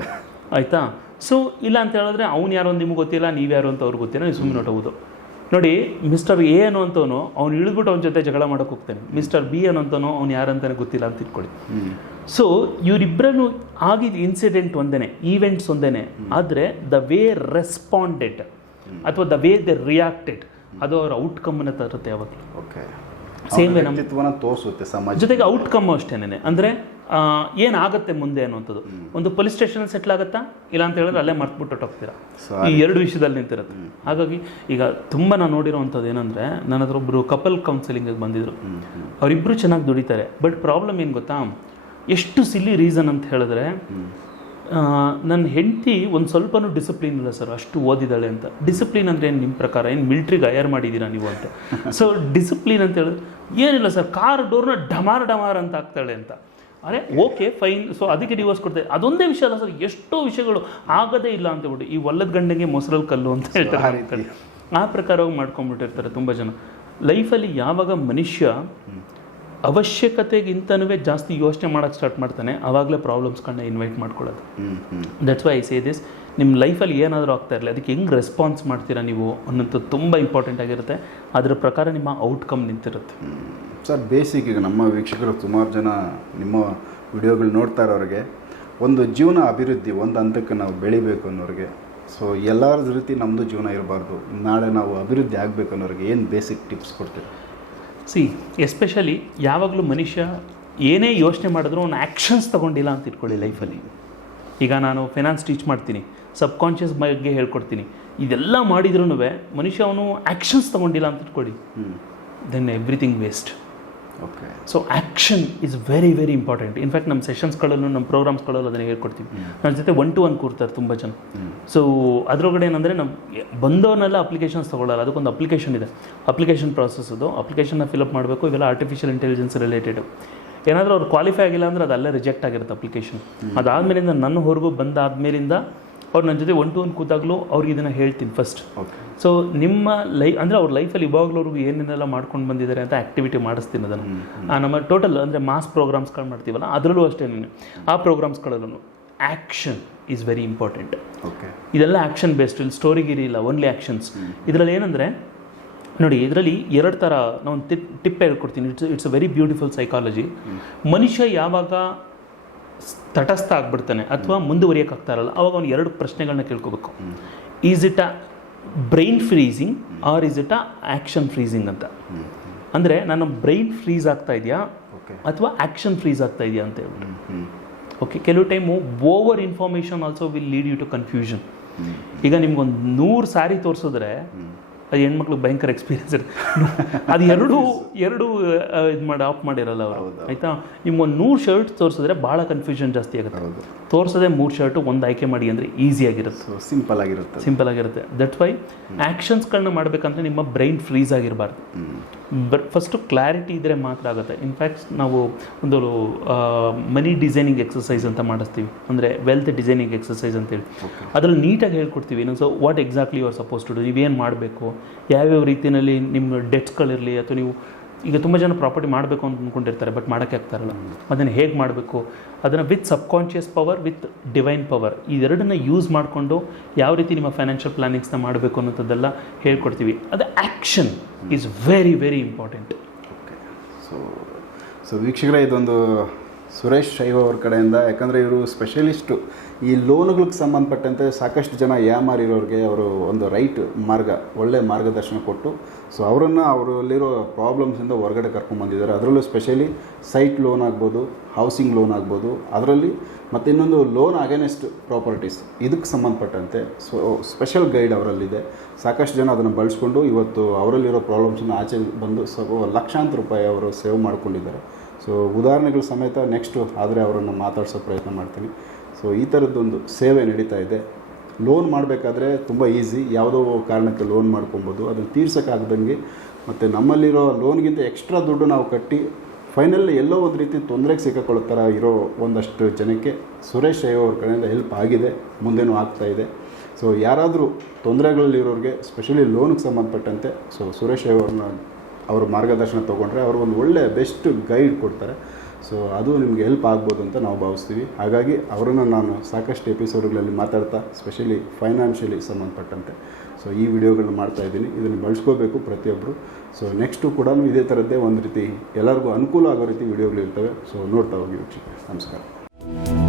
ಆಯಿತಾ? ಸೊ ಇಲ್ಲ ಅಂತ ಹೇಳಿದ್ರೆ ಅವ್ನು ಯಾರು ನಿಮಗೆ ನಿಮ್ಗೆ ಗೊತ್ತಿಲ್ಲ ನೀವು ಯಾರು ಅಂತ ಅವ್ರಿಗೆ ಗೊತ್ತಿಲ್ಲ ನೀವು ಸುಮ್ಮನೆ ಹೊಟ್ಟೋಗೋದು ನೋಡಿ ಮಿಸ್ಟರ್ ಎ ಅನ್ನೋ ಅಂತವನು ಅವ್ನು ಇಳಿದ್ಬಿಟ್ಟು ಅವನ ಜೊತೆ ಜಗಳ ಮಾಡೋಕೆ ಹೋಗ್ತಾನೆ. ಮಿಸ್ಟರ್ ಬಿ ಅನ್ನೋಂಥವನು ಅವ್ನು ಯಾರಂತಾನೆ ಗೊತ್ತಿಲ್ಲ ಅಂತ ಇಟ್ಕೊಳ್ಳಿ. ಹ್ಞೂ ಸೊ ಇವರಿಬ್ಬರನ್ನು ಆಗಿದ್ದ ಇನ್ಸಿಡೆಂಟ್ ಒಂದೇ ಈವೆಂಟ್ಸ್ ಒಂದೇ ಆದರೆ ದ ವೇ ರೆಸ್ಪಾಂಡೆಡ್ ಅಥವಾ ದ ವೇ ದ ರಿಯಾಕ್ಟೆಡ್ ಅದು ಅವರ ಔಟ್ಕಮ್ನ ತರುತ್ತೆ ಯಾವಾಗಲೂ. ಓಕೆ ಸೇಮ್ ವೇ ನಮ್ಮ- ತೋರಿಸುತ್ತೆ ಸಮಾಜ ಜೊತೆಗೆ ಔಟ್ಕಮ್ ಅಷ್ಟೇನೆ ಅಂದರೆ ಏನಾಗುತ್ತೆ ಮುಂದೆ ಅನ್ನುವಂಥದ್ದು. ಒಂದು ಪೊಲೀಸ್ ಸ್ಟೇಷನ್ ಸೆಟ್ಲ್ ಆಗುತ್ತಾ? ಇಲ್ಲ ಅಂತ ಹೇಳಿದ್ರೆ ಅಲ್ಲೇ ಮರ್ತ್ಬಿಟ್ಟು ಹೋಗ್ತೀರಾ ಈ ಎರಡು ವಿಷಯದಲ್ಲಿ ನಿಂತಿರೋದು ಹಾಗಾಗಿ ಈಗ ತುಂಬ ನಾನು ನೋಡಿರೋವಂಥದ್ದು ಏನಂದರೆ ನನ್ನ ಹತ್ರ ಒಬ್ಬರು ಕಪಲ್ ಕೌನ್ಸಿಲಿಂಗಿಗೆ ಬಂದಿದ್ರು. ಅವರಿಬ್ಬರು ಚೆನ್ನಾಗಿ ದುಡಿತಾರೆ. ಬಟ್ ಪ್ರಾಬ್ಲಮ್ ಏನು ಗೊತ್ತಾ? ಎಷ್ಟು ಸಿಲ್ಲಿ ರೀಸನ್ ಅಂತ ಹೇಳಿದ್ರೆ ನನ್ನ ಹೆಂಡತಿ ಒಂದು ಸ್ವಲ್ಪನೂ ಡಿಸಿಪ್ಲಿನ್ ಇಲ್ಲ ಸರ್ ಅಷ್ಟು ಓದಿದ್ದಾಳೆ ಅಂತ. ಡಿಸಿಪ್ಲಿನ್ ಅಂದರೆ ಏನು ನಿಮ್ಮ ಪ್ರಕಾರ? ಏನು ಮಿಲ್ಟ್ರಿಗೆ ಹೈಯರ್ ಮಾಡಿದ್ದೀರಾ ನೀವು ಅಂತ. ಸೊ ಡಿಸಿಪ್ಲಿನ್ ಅಂತ ಹೇಳಿದ್ರೆ ಏನಿಲ್ಲ ಸರ್ ಕಾರ್ ಡೋರ್ನ ಡಮಾರ್ ಡಮಾರ್ ಅಂತ ಆಗ್ತಾಳೆ ಅಂತ. ಅರೆ ಓಕೆ ಫೈನ್ ಸೊ ಅದಕ್ಕೆ ಡಿವೋರ್ಸ್ ಕೊಡ್ತಾರೆ. ಅದೊಂದೇ ವಿಷಯ ಅಲ್ಲ ಸರ್. ಎಷ್ಟೋ ವಿಷಯಗಳು ಆಗದೇ ಇಲ್ಲ ಅಂತ ಹೇಳ್ಬಿಟ್ಟು ಈ ಒಲ್ಲದ ಗಂಡಂಗೆ ಮೊಸರಲ್ಲಿ ಕಲ್ಲು ಅಂತ ಹೇಳ್ತಾರೆ. ಆ ಪ್ರಕಾರವಾಗಿ ಮಾಡ್ಕೊಂಡ್ಬಿಟ್ಟಿರ್ತಾರೆ ತುಂಬ ಜನ. ಲೈಫಲ್ಲಿ ಯಾವಾಗ ಮನುಷ್ಯ ಅವಶ್ಯಕತೆಗಿಂತನೂ ಜಾಸ್ತಿ ಯೋಚನೆ ಮಾಡೋಕ್ಕೆ ಸ್ಟಾರ್ಟ್ ಮಾಡ್ತಾನೆ ಆವಾಗಲೇ ಪ್ರಾಬ್ಲಮ್ಸ್ಗಳನ್ನ ಇನ್ವೈಟ್ ಮಾಡ್ಕೊಳ್ಳೋದು. That's why I say this ನಿಮ್ಮ ಲೈಫಲ್ಲಿ ಏನಾದರೂ ಆಗ್ತಾ ಇರಲಿ ಅದಕ್ಕೆ ಹೆಂಗೆ ರೆಸ್ಪಾನ್ಸ್ ಮಾಡ್ತೀರಾ ನೀವು ಅನ್ನೋದು ತುಂಬ ಇಂಪಾರ್ಟೆಂಟ್ ಆಗಿರುತ್ತೆ. ಅದರ ಪ್ರಕಾರ ನಿಮ್ಮ ಔಟ್ಕಮ್ ನಿಂತಿರುತ್ತೆ. ಸರ್ ಬೇಸಿಕ್ ಈಗ ನಮ್ಮ ವೀಕ್ಷಕರು ಸುಮಾರು ಜನ ನಿಮ್ಮ ವಿಡಿಯೋಗಳು ನೋಡ್ತಾ ಇರೋರಿಗೆ ಒಂದು ಜೀವನ ಅಭಿವೃದ್ಧಿ ಒಂದು ಹಂತಕ್ಕೆ ನಾವು ಬೆಳಿಬೇಕು ಅನ್ನೋರಿಗೆ. ಸೊ ಎಲ್ಲರ ರೀತಿ ನಮ್ಮದು ಜೀವನ ಇರಬಾರ್ದು. ನಾಳೆ ನಾವು ಅಭಿವೃದ್ಧಿ ಆಗಬೇಕು ಅನ್ನೋರಿಗೆ ಏನು ಬೇಸಿಕ್ ಟಿಪ್ಸ್ ಕೊಡ್ತೀವಿ ಸಿ ಎಸ್ಪೆಷಲಿ ಯಾವಾಗಲೂ ಮನುಷ್ಯ ಏನೇ ಯೋಚನೆ ಮಾಡಿದ್ರು ಅವ್ನು ಆ್ಯಕ್ಷನ್ಸ್ ತೊಗೊಂಡಿಲ್ಲ ಅಂತ ಇಟ್ಕೊಳ್ಳಿ ಲೈಫಲ್ಲಿ ಈಗ ನಾನು ಫೈನಾನ್ಸ್ ಟೀಚ್ ಮಾಡ್ತೀನಿ. ಸಬ್ ಕಾನ್ಷಿಯಸ್ ಬಗ್ಗೆ ಹೇಳ್ಕೊಡ್ತೀನಿ. ಇದೆಲ್ಲ ಮಾಡಿದ್ರೂ ಮನುಷ್ಯ ಅವನು ಆ್ಯಕ್ಷನ್ಸ್ ತೊಗೊಂಡಿಲ್ಲ ಅಂತ ಇಟ್ಕೊಳ್ಳಿ. Then everything waste okay so action is very very important in fact ನಮ್ಮ ಸೆಷನ್ಸ್ಗಳಲ್ಲೂ ನಮ್ಮ ಪ್ರೋಗ್ರಾಮ್ಸ್ಗಳಲ್ಲೂ ಅದನ್ನು ಹೇಳ್ಕೊಡ್ತೀವಿ. ನನ್ನ ಜೊತೆ ಒನ್ ಟು ಒನ್ ಕೂರ್ತಾರೆ ತುಂಬ ಜನ. ಸೊ ಅದರೊಳಗಡೆ ಏನಂದರೆ ನಮ್ಮ ಬಂದವನ್ನೆಲ್ಲ ಅಪ್ಲಿಕೇಶನ್ಸ್ ತೊಗೊಳ್ಳಲ್ಲ. ಅದಕ್ಕೊಂದು ಅಪ್ಲಿಕೇಶನ್ ಇದೆ. ಅಪ್ಲಿಕೇಶನ್ ಪ್ರಾಸೆಸ್ ಅದು. ಅಪ್ಲಿಕೇಶನ್ನ ಫಿಲಪ್ ಮಾಡಬೇಕು. ಇವೆಲ್ಲ ಆರ್ಟಿಫಿಷಿಯಲ್ ಇಂಟೆಲಿಜೆನ್ಸ್ ರಿಲೇಟೆಡ್ ಏನಾದರೂ ಅವ್ರು ಕ್ವಾಲಿಫೈ ಆಗಿಲ್ಲ ಅಂದರೆ ಅದು ಅಲ್ಲೇ ರಿಜೆಕ್ಟ್ ಆಗಿರುತ್ತೆ ಅಪ್ಲಿಕೇಶನ್ ಅದಾದಮೇಲಿಂದ ನನ್ನ ಹೊರಗೂ ಬಂದಾದ್ಮೇಲಿಂದ ಅವ್ರು ನನ್ನ ಜೊತೆ ಒನ್ ಟು ಒನ್ ಕೂತಾಗಲೂ ಅವ್ರಿಗೆ ಇದನ್ನು ಹೇಳ್ತೀನಿ ಫಸ್ಟ್ ಸೊ ನಿಮ್ಮ ಲೈ ಅಂದರೆ ಅವ್ರ ಲೈಫಲ್ಲಿ ಇವಾಗಲವ್ರಿಗೂ ಏನೇನೆಲ್ಲ ಮಾಡ್ಕೊಂಡು ಬಂದಿದ್ದಾರೆ ಅಂತ ಆ್ಯಕ್ಟಿವಿಟಿ ಮಾಡಿಸ್ತೀನಿ ಅದನ್ನು. ನಮ್ಮ ಟೋಟಲ್ ಅಂದರೆ ಮಾಸ್ ಪ್ರೋಗ್ರಾಮ್ಸ್ಗಳು ಮಾಡ್ತೀವಲ್ಲ ಅದರಲ್ಲೂ ಅಷ್ಟೇ ಆ ಪ್ರೋಗ್ರಾಮ್ಸ್ಗಳಲ್ಲೂ action is very important okay ಇದೆಲ್ಲ ಆ್ಯಕ್ಷನ್ ಬೇಸ್ಡ್ ಇಲ್ಲಿ ಸ್ಟೋರಿಗಿರಿ ಇಲ್ಲ ಓನ್ಲಿ ಆ್ಯಕ್ಷನ್ಸ್ ಇದರಲ್ಲಿ ಏನಂದರೆ ನೋಡಿ ಇದರಲ್ಲಿ ಎರಡು ಥರ ನಾನು ಟಿಪ್ ಹೇಳ್ಕೊಡ್ತೀನಿ. It's it's a very beautiful psychology ಮನುಷ್ಯ ಯಾವಾಗ ತಟಸ್ಥ ಆಗ್ಬಿಡ್ತಾನೆ ಅಥವಾ ಮುಂದುವರಿಯೋಕ್ಕಾಗ್ತಾ ಇರಲ್ಲ. ಅವಾಗ ಅವ್ನು ಎರಡು ಪ್ರಶ್ನೆಗಳನ್ನ ಕೇಳ್ಕೋಬೇಕು. Is it a brain freezing or is it a action freezing ಅಂತ? ಅಂದರೆ ನನ್ನ ಬ್ರೈನ್ ಫ್ರೀಸ್ ಆಗ್ತಾ ಇದೆಯಾ ಅಥವಾ ಆ್ಯಕ್ಷನ್ ಫ್ರೀಸ್ ಆಗ್ತಾ ಇದೆಯಾ ಅಂತ ಹೇಳ್ಬಿಟ್ಟು ಓಕೆ ಕೆಲವು time over information also will lead you to confusion ಈಗ ನಿಮ್ಗೊಂದು ನೂರು ಸಾರಿ ತೋರಿಸಿದ್ರೆ ಅದು ಹೆಣ್ಮಕ್ಳು ಭಯಂಕರ ಎಕ್ಸ್ಪೀರಿಯನ್ಸ್ ಇರುತ್ತೆ. [LAUGHS] ಅದು ಎರಡು ಎರಡು ಇದು ಮಾಡಿ ಆಫ್ ಮಾಡಿರಲ್ಲ ಅವರು. ಆಯಿತಾ? ನಿಮ್ಗೊಂದು ನೂರು ಶರ್ಟ್ ತೋರಿಸಿದ್ರೆ ಭಾಳ ಕನ್ಫ್ಯೂಷನ್ ಜಾಸ್ತಿ ಆಗುತ್ತೆ. ತೋರಿಸೋದೆ ಮೂರು ಶರ್ಟು ಒಂದು ಆಯ್ಕೆ ಮಾಡಿ ಅಂದರೆ ಈಸಿಯಾಗಿರುತ್ತೆ ಆಗಿರುತ್ತೆ. ಸಿಂಪಲ್ ಆಗಿರುತ್ತೆ. ಸಿಂಪಲ್ ಆಗಿರುತ್ತೆ. ದಟ್ ವೈ ಆ್ಯಕ್ಷನ್ಸ್ಗಳನ್ನ ಮಾಡಬೇಕಂದ್ರೆ ನಿಮ್ಮ ಬ್ರೈನ್ ಫ್ರೀಸ್ ಆಗಿರಬಾರ್ದು. ಬಟ್ ಫಸ್ಟು ಕ್ಲಾರಿಟಿ ಇದ್ದರೆ ಮಾತ್ರ ಆಗುತ್ತೆ. ಇನ್ಫ್ಯಾಕ್ಟ್ ನಾವು ಒಂದು ಮನಿ ಡಿಸೈನಿಂಗ್ ಎಕ್ಸಸೈಸ್ ಅಂತ ಮಾಡಿಸ್ತೀವಿ. ಅಂದರೆ ವೆಲ್ತ್ ಡಿಸೈನಿಂಗ್ ಎಕ್ಸಸೈಸ್ ಅಂತೇಳಿ. ಅದರಲ್ಲಿ ಅದ್ರಲ್ಲಿ ನೀಟಾಗಿ ಹೇಳ್ಕೊಡ್ತೀವಿ. So what exactly you are suppose to do ನೀವೇನು ಮಾಡಬೇಕು? ಯಾವ್ಯಾವ ರೀತಿಯಲ್ಲಿ ನಿಮ್ಮ ಡೆಟ್ಸ್ಗಳಿರಲಿ ಅಥವಾ ನೀವು ಈಗ ತುಂಬ ಜನ ಪ್ರಾಪರ್ಟಿ ಮಾಡಬೇಕು ಅಂತ ಅಂದ್ಕೊಂಡಿರ್ತಾರೆ ಬಟ್ ಮಾಡೋಕ್ಕೆ ಆಗ್ತಾರಲ್ಲ ಅದನ್ನು ಹೇಗೆ ಮಾಡಬೇಕು? ಅದನ್ನು with subconscious power with divine power ಇದೆರಡನ್ನ use ಮಾಡಿಕೊಂಡು ಯಾವ ರೀತಿ ನಿಮ್ಮ ಫೈನಾನ್ಷಿಯಲ್ ಪ್ಲಾನಿಂಗ್ಸ್ನ ಮಾಡಬೇಕು ಅನ್ನೋಂಥದ್ದೆಲ್ಲ ಹೇಳ್ಕೊಡ್ತೀವಿ. ಅದು action is very very important okay so so ವೀಕ್ಷಕರೇ, ಇದೊಂದು ಸುರೇಶ್ ಶೈವ ಅವ್ರ ಕಡೆಯಿಂದ. ಯಾಕಂದರೆ ಇವರು ಸ್ಪೆಷಲಿಸ್ಟು ಈ ಲೋನ್ಗಳಿಗೆ ಸಂಬಂಧಪಟ್ಟಂತೆ ಸಾಕಷ್ಟು ಜನ ಯಾಮಾರಿರೋರಿಗೆ ಅವರು ಒಂದು ರೈಟ್ ಮಾರ್ಗ, ಒಳ್ಳೆ ಮಾರ್ಗದರ್ಶನ ಕೊಟ್ಟು, ಸೊ ಅವರನ್ನು ಅವರಲ್ಲಿರೋ ಪ್ರಾಬ್ಲಮ್ಸಿಂದ ಹೊರಗಡೆ ಕರ್ಕೊಂಡ್ಬಂದಿದ್ದಾರೆ ಅದರಲ್ಲೂ ಸ್ಪೆಷಲಿ ಸೈಟ್ ಲೋನ್ ಆಗ್ಬೋದು ಹೌಸಿಂಗ್ ಲೋನ್ ಆಗ್ಬೋದು, ಅದರಲ್ಲಿ ಮತ್ತು ಇನ್ನೊಂದು ಲೋನ್ ಅಗೇನೆಸ್ಟ್ ಪ್ರಾಪರ್ಟೀಸ್ ಇದಕ್ಕೆ ಸಂಬಂಧಪಟ್ಟಂತೆ ಸೊ ಸ್ಪೆಷಲ್ ಗೈಡ್ ಅವರಲ್ಲಿದೆ. ಸಾಕಷ್ಟು ಜನ ಅದನ್ನು ಬಳಸ್ಕೊಂಡು ಇವತ್ತು ಅವರಲ್ಲಿರೋ ಪ್ರಾಬ್ಲಮ್ಸನ್ನು ಆಚೆ ಬಂದು ಸ್ವಲ್ಪ ಲಕ್ಷಾಂತರ ರೂಪಾಯಿ ಅವರು ಸೇವ್ ಮಾಡ್ಕೊಂಡಿದ್ದಾರೆ. ಸೊ ಉದಾಹರಣೆಗಳ ಸಮೇತ ನೆಕ್ಸ್ಟು ಆದರೆ ಅವರನ್ನು ಮಾತಾಡ್ಸೋ ಪ್ರಯತ್ನ ಮಾಡ್ತೀನಿ. ಸೊ ಈ ಥರದ್ದೊಂದು ಸೇವೆ ನಡೀತಾ ಇದೆ. ಲೋನ್ ಮಾಡಬೇಕಾದ್ರೆ ತುಂಬ ಈಸಿ ಯಾವುದೋ ಕಾರಣಕ್ಕೆ ಲೋನ್ ಮಾಡ್ಕೊಬೋದು. ಅದನ್ನು ತೀರ್ಸೋಕ್ಕಾಗ್ದಂಗೆ ಮತ್ತು ನಮ್ಮಲ್ಲಿರೋ ಲೋನ್ಗಿಂತ ಎಕ್ಸ್ಟ್ರಾ ದುಡ್ಡು ನಾವು ಕಟ್ಟಿ ಫೈನಲ್ ಎಲ್ಲೋ ಒಂದು ರೀತಿ ತೊಂದರೆಗೆ ಸಿಕ್ಕಾಕೊಳ್ಳೋ ಥರ ಇರೋ ಒಂದಷ್ಟು ಜನಕ್ಕೆ ಸುರೇಶ್ ಅಯ್ಯೋ ಅವ್ರ ಕಡೆಯಿಂದ ಹೆಲ್ಪ್ ಆಗಿದೆ. ಮುಂದೇನೂ ಆಗ್ತಾ ಇದೆ. ಸೊ ಯಾರಾದರೂ ತೊಂದರೆಗಳಲ್ಲಿರೋರಿಗೆ ಸ್ಪೆಷಲಿ ಲೋನ್ಗೆ ಸಂಬಂಧಪಟ್ಟಂತೆ ಸೊ ಸುರೇಶ್ ಅಯ್ಯ ಅವ್ರನ್ನ ಅವ್ರ ಮಾರ್ಗದರ್ಶನ ತೊಗೊಂಡ್ರೆ ಅವರು ಒಂದು ಒಳ್ಳೆಯ ಬೆಸ್ಟ್ ಗೈಡ್ ಕೊಡ್ತಾರೆ. ಸೊ ಅದು ನಿಮಗೆ ಹೆಲ್ಪ್ ಆಗ್ಬೋದು ಅಂತ ನಾವು ಭಾವಿಸ್ತೀವಿ. ಹಾಗಾಗಿ ಅವರನ್ನು ನಾನು ಸಾಕಷ್ಟು ಎಪಿಸೋಡ್ಗಳಲ್ಲಿ ಮಾತಾಡ್ತಾ ಸ್ಪೆಷಲಿ ಫೈನಾನ್ಷಿಯಲಿ ಸಂಬಂಧಪಟ್ಟಂತೆ. ಸೊ ಈ ವಿಡಿಯೋಗಳನ್ನ ಮಾಡ್ತಾ ಇದ್ದೀನಿ. ಇದನ್ನು ಬಳಸ್ಕೋಬೇಕು ಪ್ರತಿಯೊಬ್ಬರು ಸೊ ನೆಕ್ಸ್ಟು ಕೂಡ ಇದೇ ಥರದ್ದೇ ಒಂದು ರೀತಿ ಎಲ್ಲರಿಗೂ ಅನುಕೂಲ ಆಗೋ ರೀತಿ ವಿಡಿಯೋಗಳು ಇರ್ತವೆ ಸೊ ನೋಡ್ತಾ ಹೋಗಿ ವೀಕ್ಷಕ ನಮಸ್ಕಾರ.